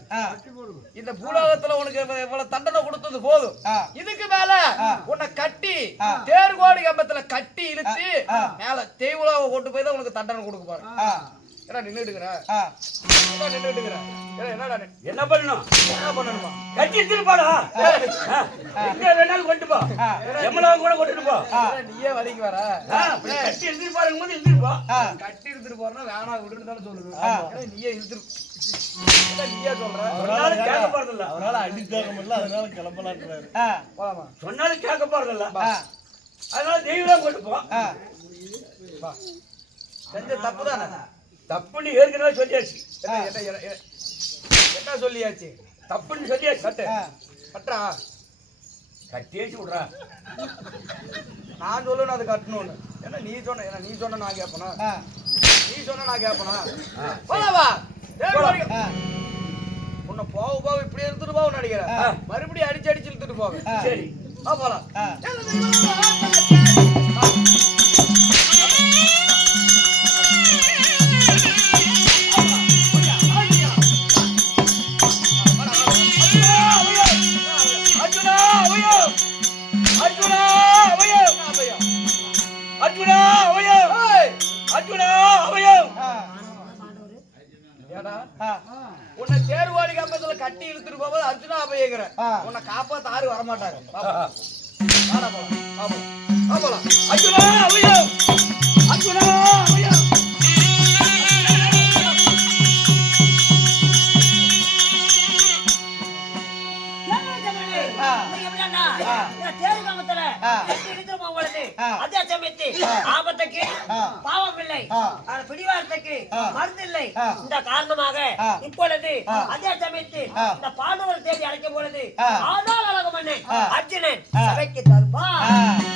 இந்த பூலோகத்துல உனக்கு இவ்வளவு தண்டனை கொடுத்தது போதும் இதுக்கு மேல உன்னை கட்டி தேர்கோடி கம்பத்துல கட்டி இழுத்து மேல தேவுலாவை கொண்டு போய் தான் உனக்கு தண்டனை கொடுக்க போறேன். என்ன நின்னுட்டுக்கிற என்ன பண்ணணும்? என்ன பண்ணணுமா கட்டி எடுத்துட்டு போடா. எங்க வேணாலும் கொண்டு போ. எம்மளவு கூட கொண்டுட்டு போ. நீயே வலிக்கு வர கட்டி எடுத்துட்டு போறதுக்கு போது எடுத்துட்டு போ. கட்டி எடுத்துட்டு போறேன்னா வேணாம் விடுன்னு தானே சொல்லுது. நீயே இழுத்துட்டு நீயே சொல்ற சொன்னாலும் கேட்க போறதில்ல. அவரால் அடித்தாக்க முடியல, அதனால கிளம்பலான்றாரு. போலாமா சொன்னாலும் கேட்க போறதில்ல. அதனால தெய்வம் கொண்டு போ. செஞ்ச தப்பு தானே தப்புன்னு ஏற்கனவே சொல்லியாச்சு. என்ன சொல்லியாச்சு தப்புன்னு சொல்லியாச்சு. கட்டு கட்டுறா கட்டியாச்சு விடுறா. நான் சொல்லணும் அது கட்டணும்னு ஏன்னா நீ சொன்ன நான் கேட்பனா நீ சொன்ன நான் கேட்பனா போலாவா உன்னை போக இப்படி எடுத்துட்டு போக நினைக்கிறேன் மறுபடியும் அடிச்சு இழுத்துட்டு போவேன். சரி போலாம் அர்ஜுனா அவயோ அர்ஜுனா அவயோ அர்ஜுனா அவயோ அர்ஜுனா அவயோ. ஏடா உன்னை தேர்வாடி கம்பத்துல கட்டி இழுத்துட்டு போகும்போது அர்ஜுனா அபயங்கிற உன்னை காப்பாத்த யாரும் வரமாட்டாங்க. அர்ஜுனா அவயோ அர்ஜுனா அவயோ. அதே சமயத்தில் ஆபத்துக்கு பாவம் இல்லை, பிடிவாதத்துக்கு மருந்து இல்லை. இந்த காரணமாக இப்பொழுது அதே சமயத்தில் இந்த பாண்டவர் தேடி அழைக்கும் பொழுது ஆனால் அழகமண்ணே அர்ஜுனன் சபைக்கு தருவார்.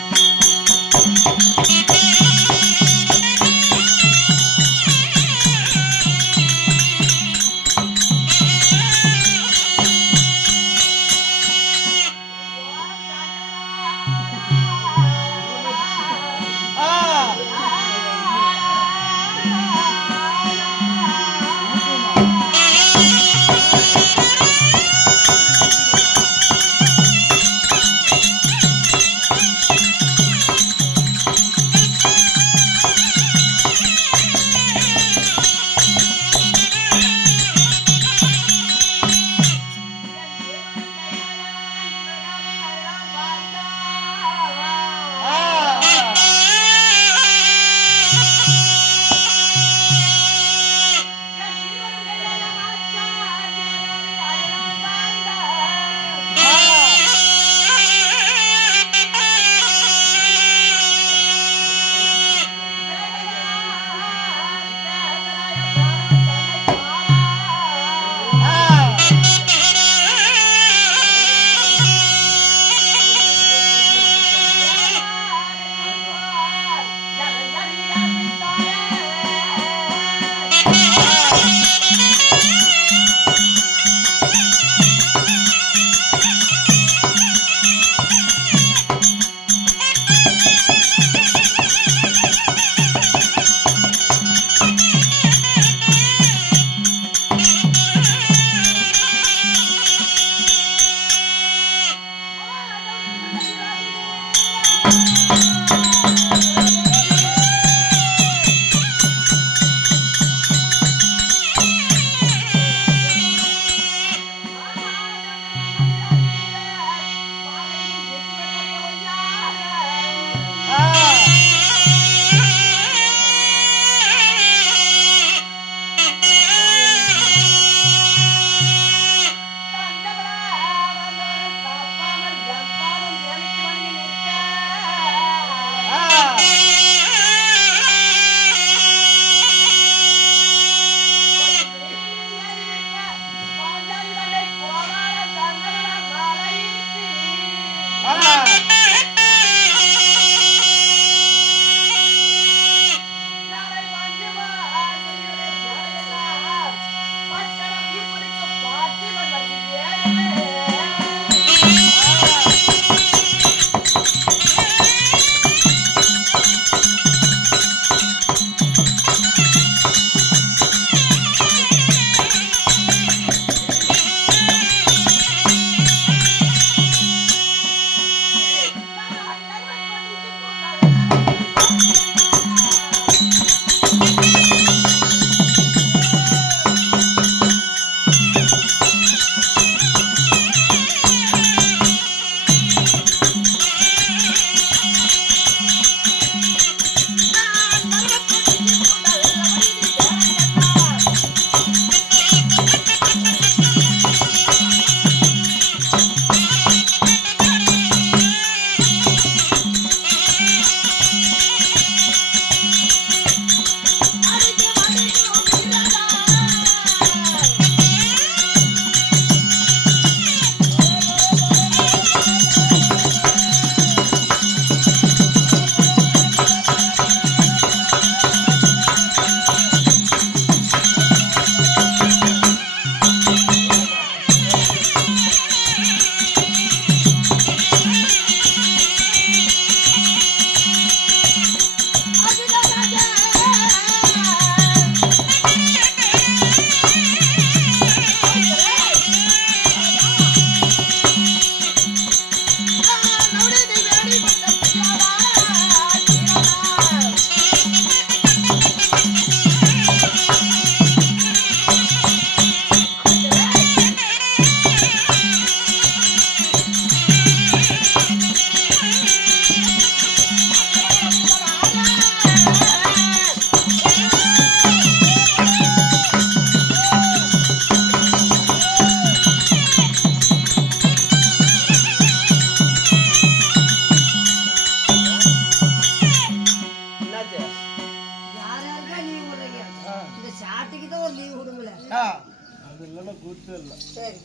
சரி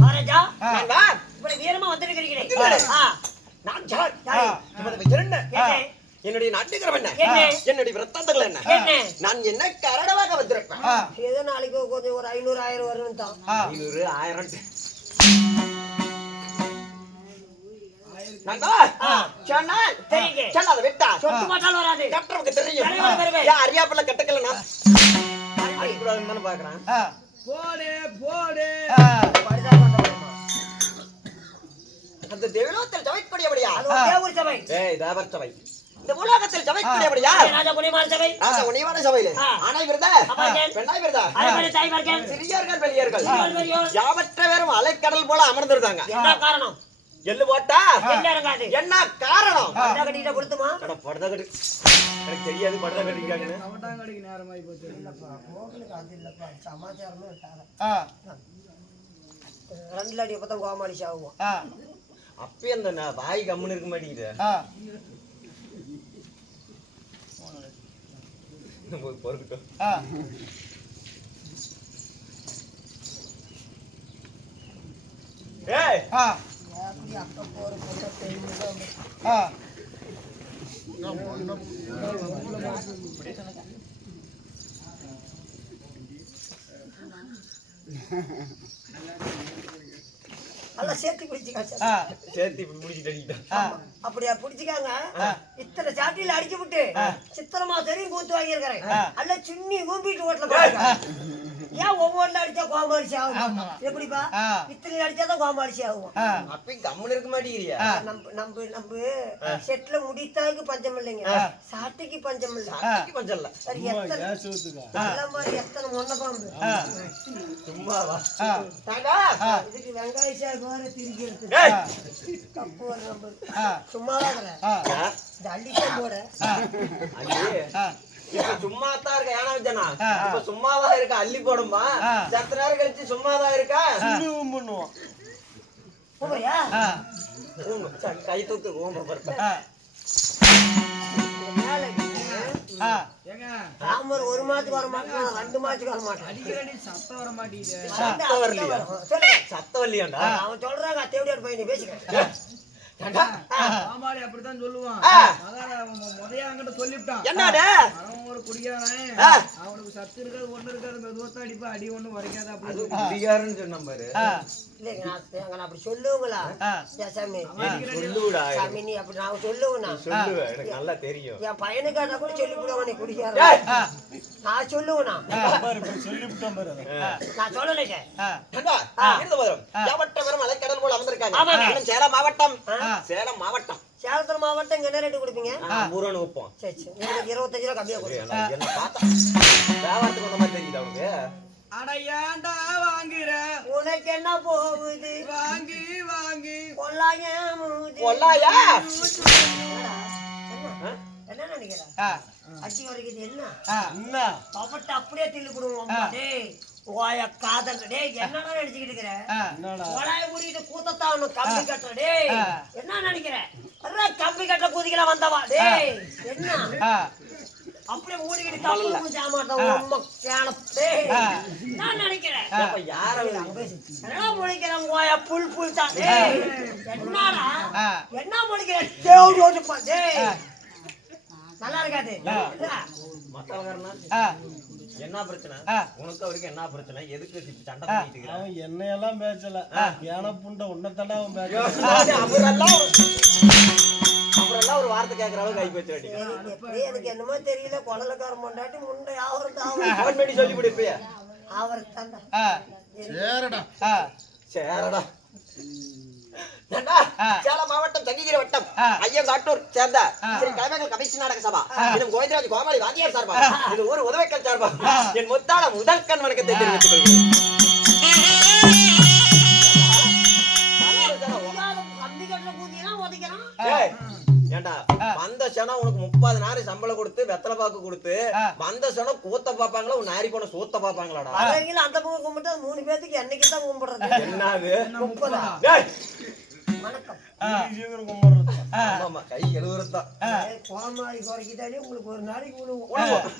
மகாராஜா நான் வா. இப்படி வீரமா வந்திருக்கிறீங்களே நான் யார்? யார்? இவரது என்ன? என்ன? என்னுடைய நாட்டுக்கிறம் என்ன? என்ன? என்னுடைய விரத்தாந்தங்கள் என்ன? என்ன? நான் என்ன கரடவாக வந்திருப்பேன்? ஏதோ நாளைக்கு கொஞ்சம் ஒரு 500 1000 வரணும் தான் 500 1000 நண்பா, சொன்னால் தெரியுங்க. சொல்லாத விட்டா சொத்து மாட்டால் வராது கட்டுறவுக்கு தெரியும். தலைவர் வருவேன். ஏன் அறியாப்புல கட்டக்கலனா அடிக்கூடாதுன்னு தானே பாக்குறேன். போடு போடு பரிதாபம் பண்ணலாமா? அந்த தேவலோகத்தில் ஜவைக்கூடியபடியா? அது ஒரு தேவூர் சபை ஏய் தேவர் சபை. இந்த உலகத்தில் ஜவைக்கூடியபடியா? ராஜா குடிமான் சபை ராஜா உனிவான சபையிலே ஆணாய் விருதா அமர்ந்தேன். பெண்ணாய் விருதா அரைமணி தாய்மார்கள் சிறியர்கள் பெரியர்கள் சிறியோர்கள். யாவற்ற பேரும் அலைக்கடல் போல அமர்ந்திருந்தாங்க. என்ன காரணம் எள்ளு போட்டா என்ன இறங்காது என்ன காரணம்? பட்டா கட்டிட்ட கொடுத்துமா அட படத கட்டு எனக்கு தெரியாது படத கட்டிருக்காங்கன்னு. அது இல்லப்பா சமாச்சாரமே இருக்காது 2 அடி எப்பதான் கோமாளி சாவுவோம் அப்பயே அந்த வாய் கம்முன்னு இருக்க மாட்டேங்குது. பொறுக்கட்டும். ஏய் அப்படி அப்ப போற பொண்ணை தெரியுது நல்லா சேர்த்து பிடிச்சிக்கா சேர்த்து இப்ப முடிச்சிட்டு அடிக்கிட்டான். அப்படியா பிடிச்சிக்காங்க இத்தனை சாட்டியில அடிச்சு விட்டு சித்திரமா தெரியும் கூத்து வாங்கியிருக்கிறேன் அல்ல சின்னி கூம்பிட்டு ஓட்டல பாருங்க ஏன் ஒவ்வொருல அடிச்சா கோமாளிசி ஆகும் எப்படிப்பா இத்தனை அடிச்சாதான் கோமாளிசி ஆகும் அப்பயும் கம்முன்னு இருக்க மாட்டேங்கிறியா? நம்ம செட்ல முடித்தாக்கு பஞ்சம் இல்லைங்க சாட்டைக்கு பஞ்சம் இல்ல சாட்டைக்கு பஞ்சம் இல்ல. சரி எத்தனை மாதிரி எத்தனை மொன்ன பாம்பு சும்மாவா? இதுக்கு வெங்காய சாக்கு வேற திருக்கி எடுத்து ஏய் கப்பு வர நம்ம சும்மாதான் இந்த அள்ளிட்டே போட ஐயே இப்ப சும்மாதான் இருக்க. ஏனா வச்சனா இப்ப சும்மாவா இருக்க? அள்ளி போடுமா? சத்த நேரம் கழிச்சு சும்மாதான் இருக்கா? பண்ணுவோம் பண்ணுவோம் போறியா கை தூக்கு ஓம்ப பருப்ப. ராமர் 1 மாசத்துக்கு வர மாட்டான் 2 மாசத்துக்கு வர மாட்டான் சத்தம் வர மாட்டேங்குது. சத்தம் வரலையா? சொல்லுங்க சத்தம் வரலையாண்டா? அவன் சொல்றாங்க தேவடியார் பையனை பேசிக்க ஆமாடி அப்படித்தான் சொல்லுவான். முதைய அங்கிட்ட சொல்லிவிட்டான். என்னடா அவன் ஒரு குடிக்காரன். அவனுக்கு சத்து இருக்காது ஒண்ணு இருக்காது மெதுவா அடிப்பா அடி ஒண்ணு வரைக்காது அது அப்படி குடிகாரன்னு சொன்ன பாரு. இல்லைங்க நான் அப்படி சொல்லுவங்களா சாமி சொல்லுடா. சாமி நீ அப்படி நான் சொல்லுவேண்ணா சொல்லுவேன் எனக்கு நல்லா தெரியும். என் பையனுக்காக கூட சொல்லி விடுவாங்க நீ குடிக்கார நான் சொல்லுவேண்ணா சொல்லிவிட்டான் பாரு. நான் சொல்லலைங்க அலைக்கடல் போல அமர்ந்திருக்காங்க. சேலம் மாவட்டம். சேலம் மாவட்டம். சேலத்துல மாவட்டம் என்ன ரேட்டு கொடுப்பீங்க பூரணு வைப்போம். சரி சரி எனக்கு 25 ரூபா கம்மியா கொடுங்க என்ன பார்த்தா வியாபாரத்துக்கு வந்த மாதிரி தெரியுது அவனுக்கு. அட ஏன்டா வாங்குற உனக்கு என்ன போகுது வாங்கி வாங்கி கொல்லாய மூது கொல்லாயா? என்ன நினைக்கிற அடி வரைக்கும் என்ன என்ன பப்பட்ட அப்படியே தில்லு கொடுவோம் டேய் ஓய காதல் டேய் என்னடா நினைச்சிட்டு இருக்கிற ஓலாய முடிட்டு கூத்தத்தாவணும் கம்பி கட்டுற டேய் என்ன நினைக்கிற அட கம்பி கட்ட கூதிக்கலாம் வந்தவா டேய் என்ன அப்படியே மூடிக்கிட்டு தப்பு சாமாட்டா உம்மா கேன டேய் நான் நினைக்கிறேன் அப்ப யார என்ன முடிக்கிறேன் ஓய புல் புல் தான் டேய் என்னடா என்ன முடிக்கிற தேவடி ஓடுப்பா டேய் நல்லா இருக்காது மத்தவங்கறனா என்ன பிரச்சனை? உனக்கு அவருக்கு என்ன பிரச்சனை? எதுக்கு சண்டை பண்ணிட்டு இருக்க? அவன் என்னையெல்லாம் பேசல ஏன புண்ட உன்னதானே அவன் பேசல. அப்புறம் ஒரு வார்த்தை கேட்கற அளவுக்கு கை வச்சு அடி. எனக்கு என்னமோ தெரியல கொடலக்காரன் பொண்டாட்டி முண்டை ஆவறது ஃபோன் பண்ணி சொல்லி விடு இப்ப. ஆவறது தாண்டா சேரடா சேரடா. நண்டா சேலம் மாவட்டம் தங்கிகிரி வட்டம் ஐயங்காட்டூர் சேர்ந்த ஸ்ரீ கலைமகள் கமிஷன் நாடக சபா இது கோவிந்தராஜ் கோமாளி வாத்தியார் சார்பா இது ஊர் உதவிக்கல் சார்பா என் முத்தான முதற்கண் வணக்கத்தை தெரிவித்துக் கொள்கிறேன். கம்பி கட்டுற கூதியெல்லாம் உதைக்கிறான் ஏய் ஏண்டா வந்த சனம் உனக்கு 30 நாள் சம்பளம் கொடுத்து வெத்தலை பாக்கு கொடுத்து வந்த சனம் கூத்த பாப்பாங்களா உன் நாரி போன சூத்த பாப்பாங்களாடா? அவங்கள அந்த பக்கம் கும்பிட்டு 3 பேத்துக்கு என்னைக்கு தான் கும்பிடுறது என்னது 30 ஏய் வணக்கம் சீக்கிரம் கும்பிடுறது. ஆமா கை எழுவுறதான். கோமாளி குறைக்கிட்டாலே உங்களுக்கு ஒரு நாளைக்கு விழுவும்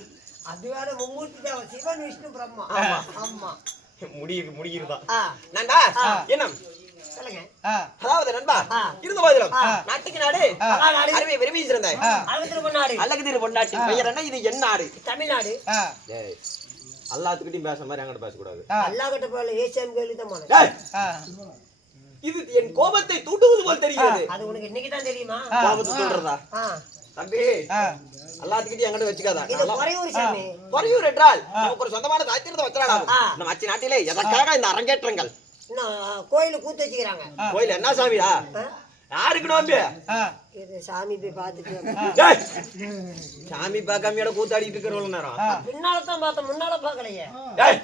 அது வேற மும்மூர்த்தி தேவை சிவன் விஷ்ணு பிரம்மா ஆமா முடிகிறதா ஆ, நண்பா என்ன சொல்லுங்க. அதாவது நண்பா இருந்த போதிலும் நாட்டுக்கு நாடு அறிவை விரும்பி இருந்தாய் அழகு பொன்னாடு அல்லது பொன்னாட்டி பெயர் என்ன இது என்ன நாடு தமிழ்நாடு. எல்லாத்துக்கிட்டையும் பேசுற மாதிரி அங்கிட்ட பேசக்கூடாது அல்லா கிட்ட போல ஏசிஎம் கேள்வி தான் போனேன். இது என் கோபத்தை தூட்டுவது போல் தெரிகிறது அது உனக்கு இன்னைக்கு தான் தெரியுமா? கோபத்தை தூண்டுறதா ஆ, தம்பி எல்லாத்துக்கிட்டையும் எங்கிட்ட வச்சுக்காதா இது குறையூர் சாமி. பொறையூர் என்றால் நமக்கு ஒரு சொந்தமான தாத்திரத்தை வச்சிடலாம் நம்ம அச்சு நாட்டிலே எதற்காக இந்த அரங்கேற்றங்கள் இன்னும் கோயில கூத்து வச்சுக்கிறாங்க. கோயில் என்ன சாமிடா யாருக்கு நோம்பி இது சாமி போய் பார்த்துட்டு சாமி பார்க்காமையோட கூத்தாடிட்டு இருக்கிறவங்க நேரம் பின்னால தான் பார்த்தேன், முன்னால பார்க்கலையே.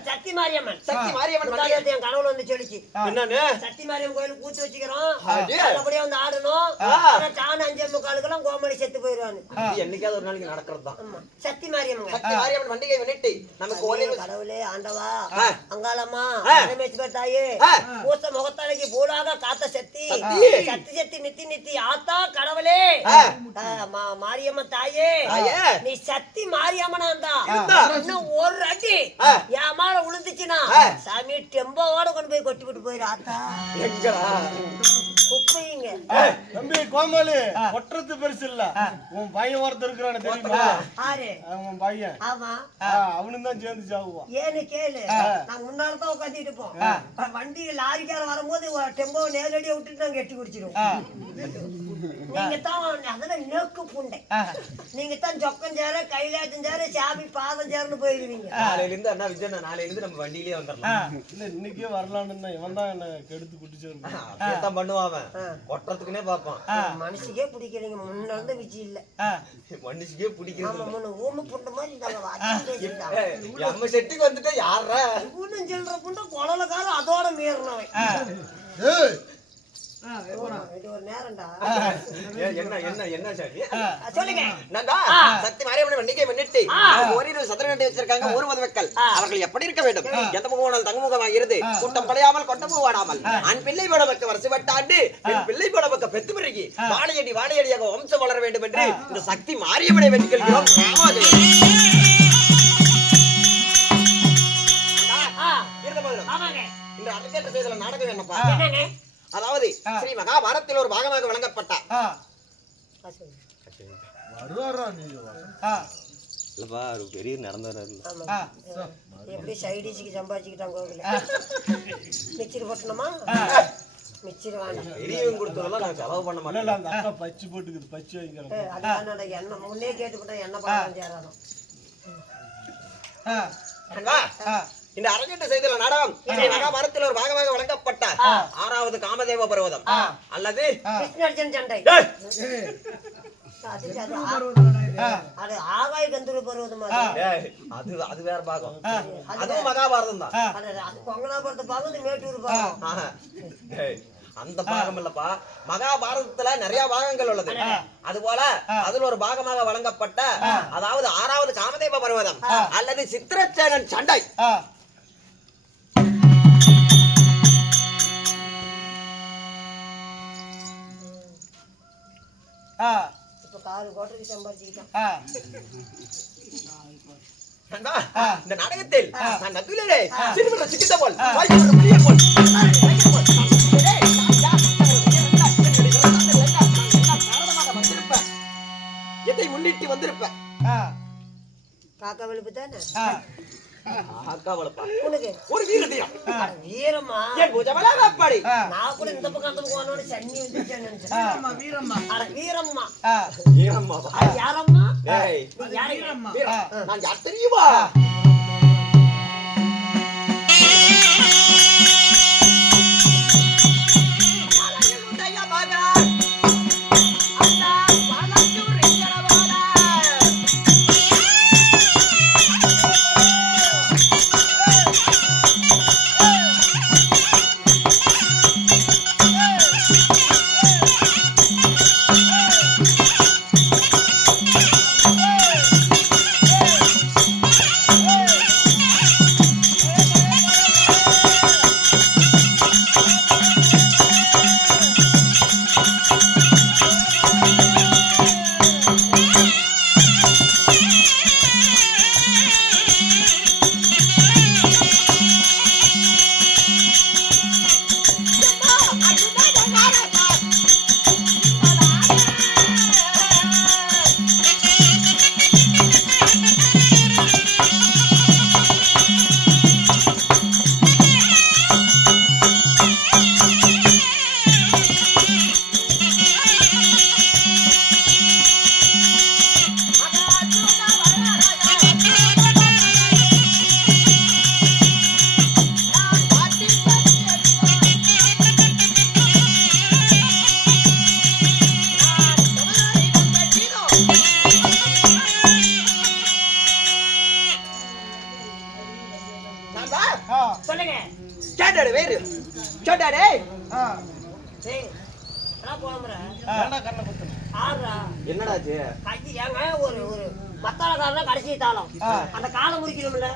சக்தி மாரியம்மன் சக்தி மாரியம்மன் முந்தானேத்து என் கனவுல வந்து சொல்லிச்சு, என்னன்னு சக்தி மாரியம்மன் கோயிலுக்கு கூத்து வச்சுக்கிறோம், அது? நல்லபடியா வந்து ஆடணும். ஆனா சாணி 5:45 கோமடி செத்து போயிடுவான்னு. இது என்னைக்காவது ஒரு நாளைக்கு நடக்கிறது தான் ஆமா, சக்தி மாரியம்மன். சக்தி மாரியம்மன் பண்டிகை முன்னிட்டு நமக்கு கோயில் கடவுளே ஆண்டவா அங்காளம்மா பரமேஸ்வரர் தாயே பூச முகத்தாளைக்கு பூடாக காத்த சக்தி சக்தி சக்தி நித்தி நித்தி ஆத்தா கடவுளே மாரியம்மன் தாயே நீ சக்தி மாரியம்மனா இருந்தா இன்னும் ஒரு அடி என் மேல விழுந்துச்சுன்னா சாமி டெம்போவோட கொண்டு போய் கொட்டி விட்டு போயிரு ஆத்தா. குப்பைங்க தம்பி கோமாளி ஒட்டுறது பெருசு இல்ல உன் பையன் ஒருத்தர் இருக்கிறானே தெரியுமா? ஆறு உன் பையன் ஆமா அவனும் தான் சேர்ந்து சாகுவான். ஏன்னு கேளு, நாங்க முன்னால தான் உட்காந்துட்டு இருப்போம். வண்டி லாரிக்கார வரும்போது டெம்போ நேரடியா விட்டுட்டு நாங்க எட்டி குடிச்சிருவோம். நீங்க தான் அதெல்லாம் நோக்கு பூண்டை, நீங்க தான் சொக்கம் சேர கைலாசம் சேர சாமி பாதம் சேர்ந்து போயிருவீங்க. நாளையில இருந்து அண்ணா விஜய் நாளையில இருந்து நம்ம வண்டியிலே வந்துடலாம். இல்ல இன்னைக்கே வரலான்னு இவன் தான் என்ன கெடுத்து குடிச்சு அப்படியேதான் பண்ணுவான் ஒட்டுறதுக்குனே பாப்பான். மனுஷிக்கே பிடிக்கிறீங்க, முன்ன இருந்து விஜி இல்ல. மனுஷிக்கே பிடிக்கிறது ஆமா, முன்ன ஊமை புண்ட மாதிரி இருந்தாங்க. நம்ம செட்டுக்கு வந்துட்டு யாரா ஊனும் சில்லற புண்ட குழலக்காரன் அதோட மீறினவன். இது ஒரு நேரம்டா. என்ன என்ன என்ன சாமி சொல்லுங்க. நந்தா சக்தி மாரியம்மன் பண்டிகை முன்னிட்டு ஓரிரு சதுர நட்டை வச்சிருக்காங்க ஊர் மக்கள். அவர்கள் எப்படி இருக்க வேண்டும்? எந்த முகமானால் தங்கமுகமாக இருந்து கூட்டம் படையாமல் கொட்டமுக வாடாமல் அன் பிள்ளை போட பக்க வருஷப்பட்டாண்டு பிள்ளை போட பக்க பெத்து பிறகு வாழையடி வாழையடியாக வம்சம் வளர வேண்டும் என்று இந்த சக்தி மாரியம்மனை வேண்டிக்கொள்கிறோம். இந்த அரங்கேற்ற செய்தல நாடகம் என்னப்பா? அதாவது ஸ்ரீ மகாபாரத்தில் ஒரு பாகமாக வழங்கப்பட்ட இல்லப்பா ஒரு பெரிய நடந்தவர் எப்படி சைடிஸுக்கு சம்பாதிச்சுக்கிட்டாங்க கோவில மிச்சர் போட்டணுமா? மிச்சர் வாங்க பெரியவங்க கொடுத்ததெல்லாம் நான் செலவு பண்ண மாட்டேன். அந்த அக்கா பச்சு போட்டுக்குது, பச்சு வாங்கிக்கிறேன். அதான் எண்ணெய் முன்னே கேட்டுக்கிட்டா எண்ணெய் பழம் சேரணும். இந்த அரங்கேற்ற செய்தல நாடகம் ஸ்ரீ மகாபாரத்தில் ஒரு பாகமாக வழங்கப்பட்ட 6வது காமதேவ பர்வதம் அல்லது கிருஷ்ணார்ஜுன் சண்டை. அது ஆகாய கந்தூர் பருவதம். அது வேற பாகம், அதுவும் மகாபாரதம் தான். அது கொங்கனாபுரத்தை பாகம், மேட்டூர் பாகம். அந்த பாகம் இல்லப்பா, மகாபாரதத்துல நிறைய பாகங்கள் உள்ளது. அது போல அதுல ஒரு பாகமாக வழங்கப்பட்ட அதாவது 6வது காமதேவ பர்வதம் அல்லது சித்திரசேனன் சண்டை. இப்ப 6 கோட்டைக்கு சம்பாதிச்சுக்கிட்டான். இந்த நாடகத்தில் நான் நதுலே சிறுவர சிக்கிட்ட போல் வாய்ப்புற புரிய போல் எதை முன்னிட்டு வந்திருப்ப காக்கா வெளுப்பு தானே அக்கா வளப்பா உனக்கு ஒரு வீரத்தையும் வீரமா ஏன் பூஜமலா வாப்பாடி நான் கூட இந்த பக்கம் அந்த பக்கம் போனோட சன்னி வந்துச்சேன்னு நினைச்சேன். வீரம்மா அட வீரம்மா வீரம்மா யாரம்மா? ஏய் யாரு? நான் யார் தெரியுமா? டேய் டேய் என்ன போறோம்ற ஏன்டா கண்ணை குத்துன? ஆடுறா என்னடாச்சு கஞ்சி ஏங்க ஒரு ஒரு மத்தாளக்காரனா கடைசி தாளம் அந்த காலை முறிக்கணும்ல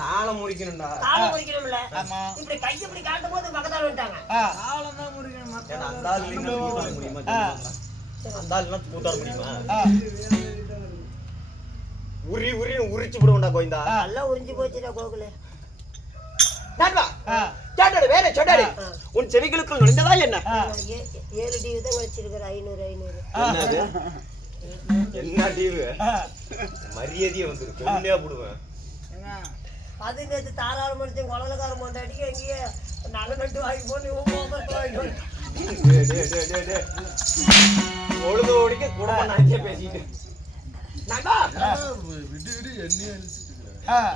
தாளம் முறிக்கணும்டா காலை முறிக்கணும்ல ஆமா. இப்படி கை இப்படி காட்டும் போது பக்கத்தால வந்துட்டாங்க ஏன்னா அந்த ஆள் இல்லைன்னா கூட்டாட முடியுமா அந்த ஆள் எல்லாம் கூட்டாட முடியுமா உரிச்சு விடுவோம்டா கோயந்தா நல்லா உறிஞ்சு போச்சுடா கோகுல நண்பா கேட்டாடு வேற சொன்னாடு உன் செவிகளுக்குள் நுழைந்ததா என்ன 7 டிவி தான் வச்சிருக்கிற 500 என்னது என்ன டீவு மரியாதையே வந்துரு கொல்லையா போடுவேன் அது நேற்று தாராள மனுஷன் குழந்தைக்கார மாட்டாடிக்கு எங்கேயே நகை நட்டு வாங்கி போட்டு பொழுது ஓடிக்க குடும்பம் நாக்கே பேசிட்டு நண்பா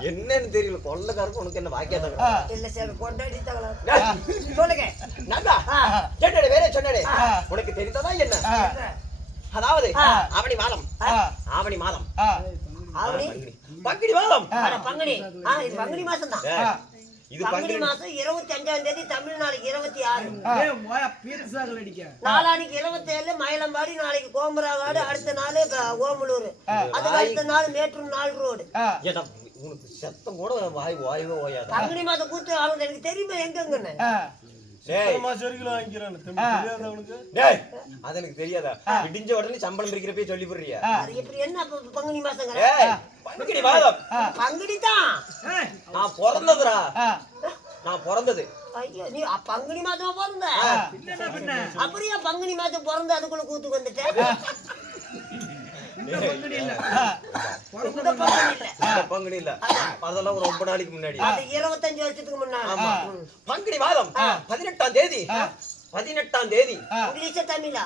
என்னன்னு தெரியல கொள்ளக்காரருக்கு உனக்கு என்ன வாக்கியாதான் இல்ல சார் கொண்டாடி தகலாம் சொல்லுங்க நண்பா கேட்டாடு வேற சொன்னாடு உனக்கு தெரிந்ததா என்ன அதாவது ஆவணி மாதம் ஆவணி மாதம் ஆவணி பங்குனி மாதம் பங்குனி இது பங்குனி மாசம் தான் இது பங்குனி மாசம் 25ஆம் தேதி தமிழ் நாளைக்கு 26 நாளானிக்கு 27 மயிலம்பாடி நாளைக்கு கோம்பராகாடு அடுத்த நாள் ஓமலூர் அதுக்கு அடுத்த நாள் மேட்டூர் 4 ரோடு உனக்கு சத்தம் கூட வாய்வே ஓயாது பங்குனி மாசம் கூத்து அவங்க எனக்கு தெரியுமா எங்கன்னு அது எனக்கு தெரியாதா விடிஞ்ச உடனே சம்பளம் பிரிக்கிறப்பே சொல்லி போடுறியா அது எப்படி என்ன பங்குனி மாசம் பங்குனி மாதம் பங்குனி தான் நான் பிறந்ததுடா நான் பிறந்தது ஐயோ நீ பங்குனி மாசமா பிறந்த அப்படியா பங்குனி மாசம் பிறந்த அதுக்குள்ள கூத்துக்கு வந்துட்டேன் பங்குனி இல்ல அதெல்லாம் ரொம்ப நாளைக்கு முன்னாடி 25 வருஷத்துக்கு முன்னாடி பங்குனி மாதம் 18ஆம் தேதி இங்கிலீஷா தமிழா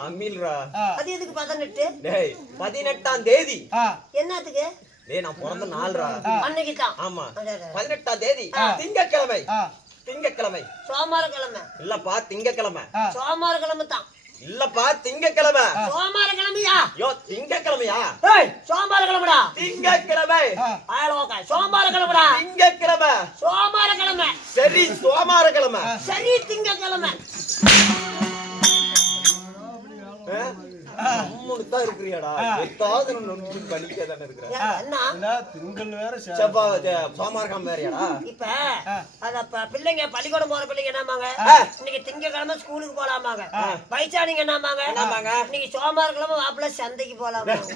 தமிழ்ரா அது எதுக்கு 18 டேய் 18ஆம் தேதி என்னத்துக்கு டேய் நான் பிறந்த நாள்ரா அன்னைக்கு தான் ஆமா 18ஆம் தேதி திங்கட்கிழமை சோமவாரக்கிழமை இல்லப்பா திங்கட்கிழமை சோமவாரக்கிழமை தான் இல்லப்பா திங்கட்கிழமை சோமவாரக்கிழமையா யோ திங்கட்கிழமையா ஏய் சோமவாரக்கிழமைடா திங்கட்கிழமை ஆளோகா சோமவாரக்கிழமைடா திங்கட்கிழமை சோமவாரக்கிழமை சரி சோமவாரக்கிழமை சரி திங்கட்கிழமை தான் இருக்கிறியாடா எதாவது நொண்டி பலிக்கதானே இருக்கிற என்ன திங்கள் வேற சோமவாரக்கிழமை வேறையாடா இப்ப அத பிள்ளைங்க பள்ளிக்கூடம் போற பிள்ளைங்க என்னமாங்க இன்னைக்கு திங்கக்கிழமை ஸ்கூலுக்கு போலாமாங்க வயசானிங்க என்னமாங்க இன்னைக்கு சோமவாரக்கிழமை மாப்பிள்ள சந்தைக்கு போலாமாங்க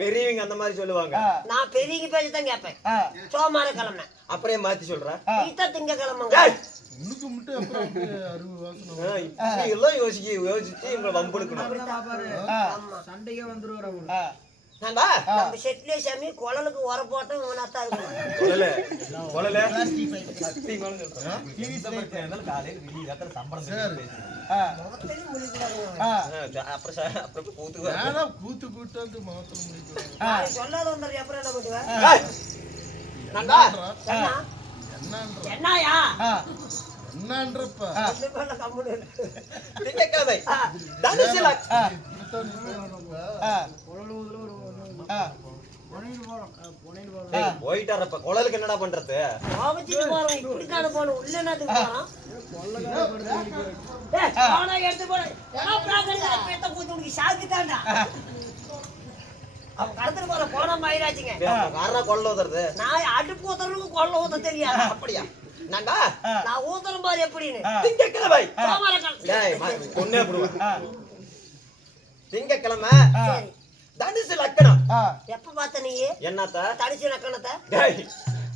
பெரியவங்க அந்த மாதிரி சொல்லுவாங்க நான் பெரியவங்க பேசி தான் கேட்பேன் சோமவாரக்கிழமை அப்படியே மாத்தி சொல்றேன் நீதான் திங்கக்கிழமைங்க எல்லாம் யோசிச்சு உங்களை வம்புடுக்கணும் சண்டையே வந்துருவாரு நம்ம செட்லே சாமி குழலுக்கு உர போட்டோம் இவனாத்தான் இருக்கும் சொல்லாத ஒன்றரை அப்புறம் என்ன பண்ணுவேன் என்னயா திங்கட்கிழமை தனுசுல போயிட்டாரப்ப குழலுக்கு என்னடா பண்றது இப்படித்தான போனோம் உள்ள என்னத்துக்கு போனோம் எடுத்து போன சாக்குதான்டா அவன் கடத்துட்டு போற போன ஆயிராச்சுங்க கொள்ள ஊத்துறது நான் அடுப்பு ஊத்துறதுக்கு கொள்ள ஊத்த தெரியாது அப்படியா நான்டா நான் ஊத்துறேன் பாரு எப்படின்னு திங்கட்கிழமை பொண்ணே திங்கட்கிழமை தனுசு லக்கணம் எப்ப பார்த்த நீ என்னத்த தனுசு லக்கணத்தை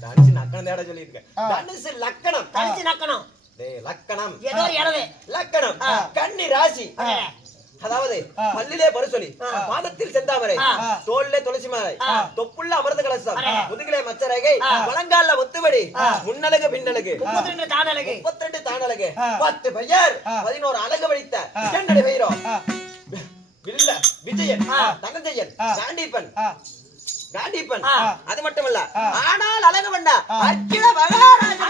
தனுசு லக்கணம் தேட சொல்லியிருக்கேன் தனுசு லக்கணம் தனுசு லக்கணம் லக்கணம் ஏதோ இடவே லக்கணம் கன்னி ராசி அதாவது பல்லிலே பரிசொலி பாதத்தில் செந்தாமரை தோல்லே துளசி மாலை தொப்புள்ள அமிர்த கலசம் முதுகிலே மச்சரகை வலங்கால ஒத்துபடி முன்னழகு பின்னழகு 32 தானழகு 10 பெயர் 11 அழகு வடித்த என்னடி வைரோ வில்ல விஜயன் தனஞ்சயன் காண்டிப்பன் அது மட்டுமல்ல ஆனால் அழகு வந்தா அக்கில மகாராஜா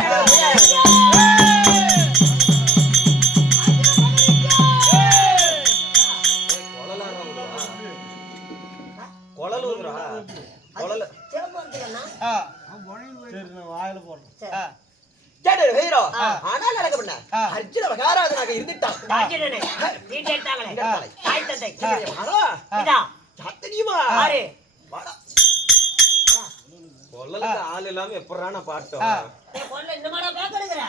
அங்க இருந்துட்டான் ராஜனே வீட்டை எடுத்தாங்களே தாய் தந்தை வாடா. இதா சத்தனியுமா யாரு வாடா கொல்லலுக்கு ஆள் இல்லாம எப்பறான பாட்டோம் ஏய் கொல்ல இந்த மாடா பாக்கறங்கற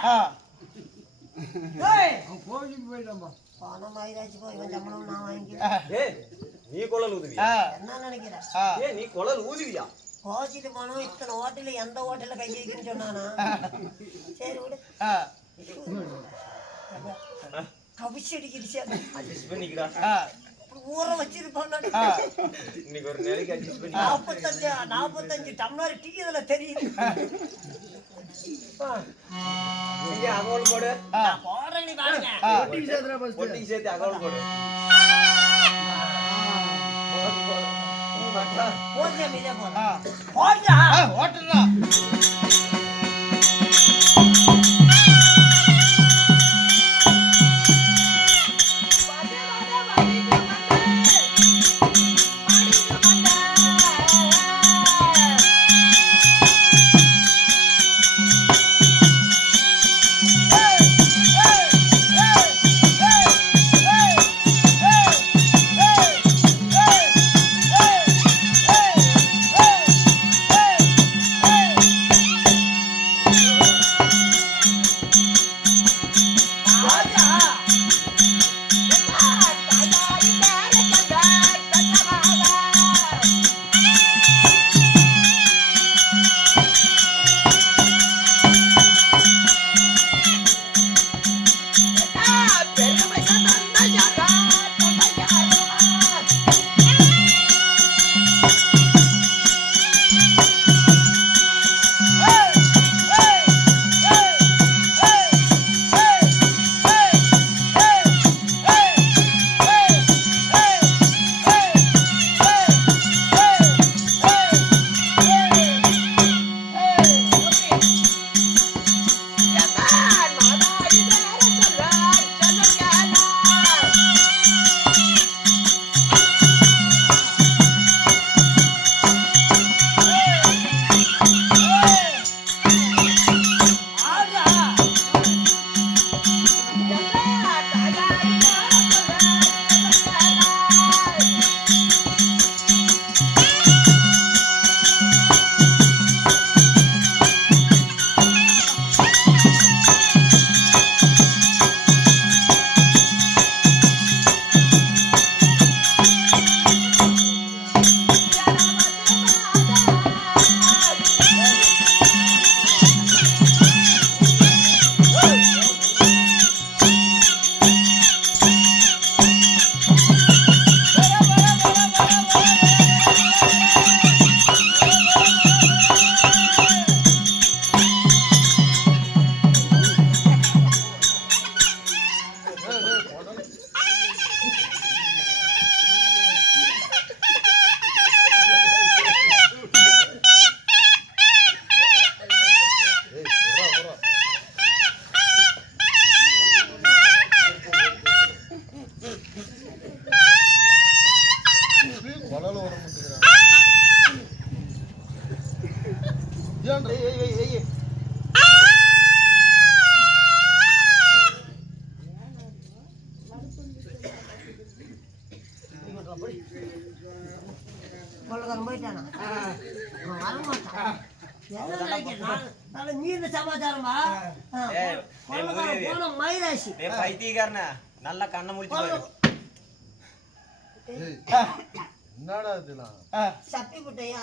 ஏய் கோவிலுக்கு போயிட்டோம்பா பணம் ஆயிராச்சு போய் இவன் சம்பளம் நான் வாங்கிக்கிறேன் ஏய் நீ கொல்லல் ஊதுவியா என்ன நினைக்கிறேன் ஏய் நீ கொல்லல் ஊதுவியா கோச்சிட்டு போனோம் இத்தனை ஹோட்டல்ல எந்த ஹோட்டல்ல கை வைக்கணும்னு சொன்னானா சரி விடு கவிச்சு அடிக்கிடுச்சு அட்ஜஸ்ட் பண்ணிக்கடா ஊற வச்சிருப்பான் இன்னைக்கு ஒரு நாளைக்கு அட்ஜஸ்ட் பண்ணி 45 டம்ளர் டீ இதுல தெரியுது இங்க அகோல் போடு நான் போடுறேன் நீ பாருங்க பொட்டிக்கு சேர்த்துறா ஃபர்ஸ்ட் பொட்டிக்கு சேர்த்து அகோல் போடு போடுறேன் மீதே போடுறேன் போடுறா ஓட்டுறா கொள்ளக்காரன் போயிட்டானா அவன் வரமாட்டான் என்ன நினைக்கிறேன் நான் மீறின சமாச்சாரமா கொள்ளக்காரன் போன மயிராசி பைத்தியக்காரன நல்லா கண்ணை முடிச்சு பாரு என்னடா இதெல்லாம் சப்பி புட்டையா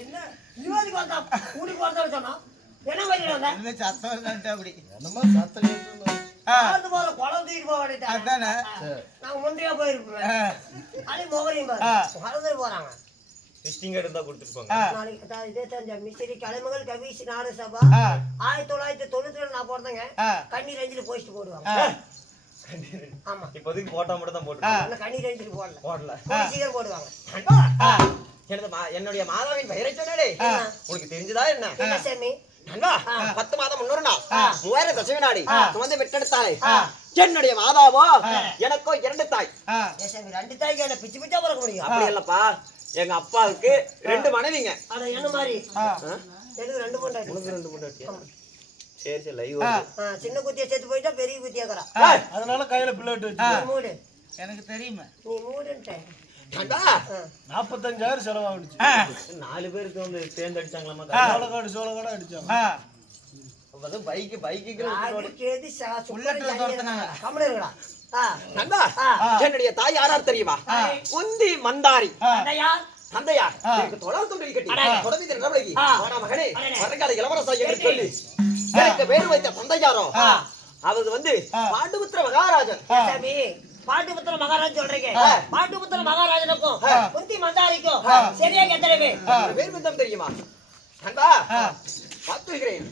என்ன இவாதி பார்த்தா ஊருக்கு பார்த்தா சொன்னா என்ன பண்ணிடுவாங்க இந்த சத்தம் அப்படி என்னமா சத்தம் கேட்டு அது போல குளம் தூக்கி போக வேண்டியது நாங்க முந்தையா போயிருப்போம் அதே முகரையும் குழந்தை போறாங்க விசிட்டிங் கார்டு இருந்தா கொடுத்துட்டு போங்க நாளைக்கு இதே தெரிஞ்ச மிஸ்ரி கலைமகள் கவிஸ் நாடு சபா 1992 நான் போறதுங்க கண்ணீர் அஞ்சில் போஸ்ட் போடுவாங்க ஆமா இப்போதைக்கு போட்டோ மட்டும் தான் போட்டு கண்ணீர் அஞ்சில் போடல போடல சீக்கிரம் போடுவாங்க என்னுடைய மாதாவின் பெயரை சொன்னே உனக்கு தெரிஞ்சதா என்ன என்ன சாமி நண்பா 10 மாதம் முன்னொரு நாள் 3000 தசமி நாடி சுமந்து பெற்றெடுத்தாளே என்னுடைய மாதாவோ எனக்கோ 2 தாய் சாமி 2 தாய்க்கு என்ன பிச்சு பிச்சா பிறக்க முடியும் அப்படி இல்லப்பா எங்க அப்பாவுக்கு 2 மனைவிங்க ஆனா என்ன மாதிரி எனக்கு 2 பொண்டாட்டி உனக்கு 2 பொண்டாட்டியா சரி சரி லைவ் சின்ன குத்தியை சேர்த்து போயிட்டா பெரிய குத்தியாக்குறா. அதனால கையில பிளேட் வச்சு நீ மூடு. எனக்கு தெரியுமே. நீ மூடுன்ட்டேன். 45,000 செலவாகிடுச்சு. 4 பேருக்கு வந்து சேர்ந்து அடிச்சாங்களாமா சோளக்காடு அடிச்சாங்க. அப்பதான் பைக்கு அதுக்கு எது புல்லட்ல துரத்துனாங்க. கம்முனு இருங்கடா. நண்பா என்னுடைய தாய் யாரார் தெரியுமா? குந்தி மந்தாரி தந்தையார். தந்தையார் எனக்கு தொடர் தொண்டில் கட்டி தொடர்ந்து நடவடிக்கை ஆனா மகனே வரகால இளவரசா என்று சொல்லி எனக்கு பேர் வைத்த தந்தையாரோ அவர் வந்து பாண்டுபுத்திர மகாராஜன். சாமி, பாண்டுபுத்திர மகாராஜ் சொல்றீங்க. பாண்டுபுத்திர மகாராஜனுக்கும் குந்தி மந்தாரிக்கும் சரியா எத்தனை பேர்? பேர் விதம் தெரியுமா? நண்பா பார்த்துக்கிறேன்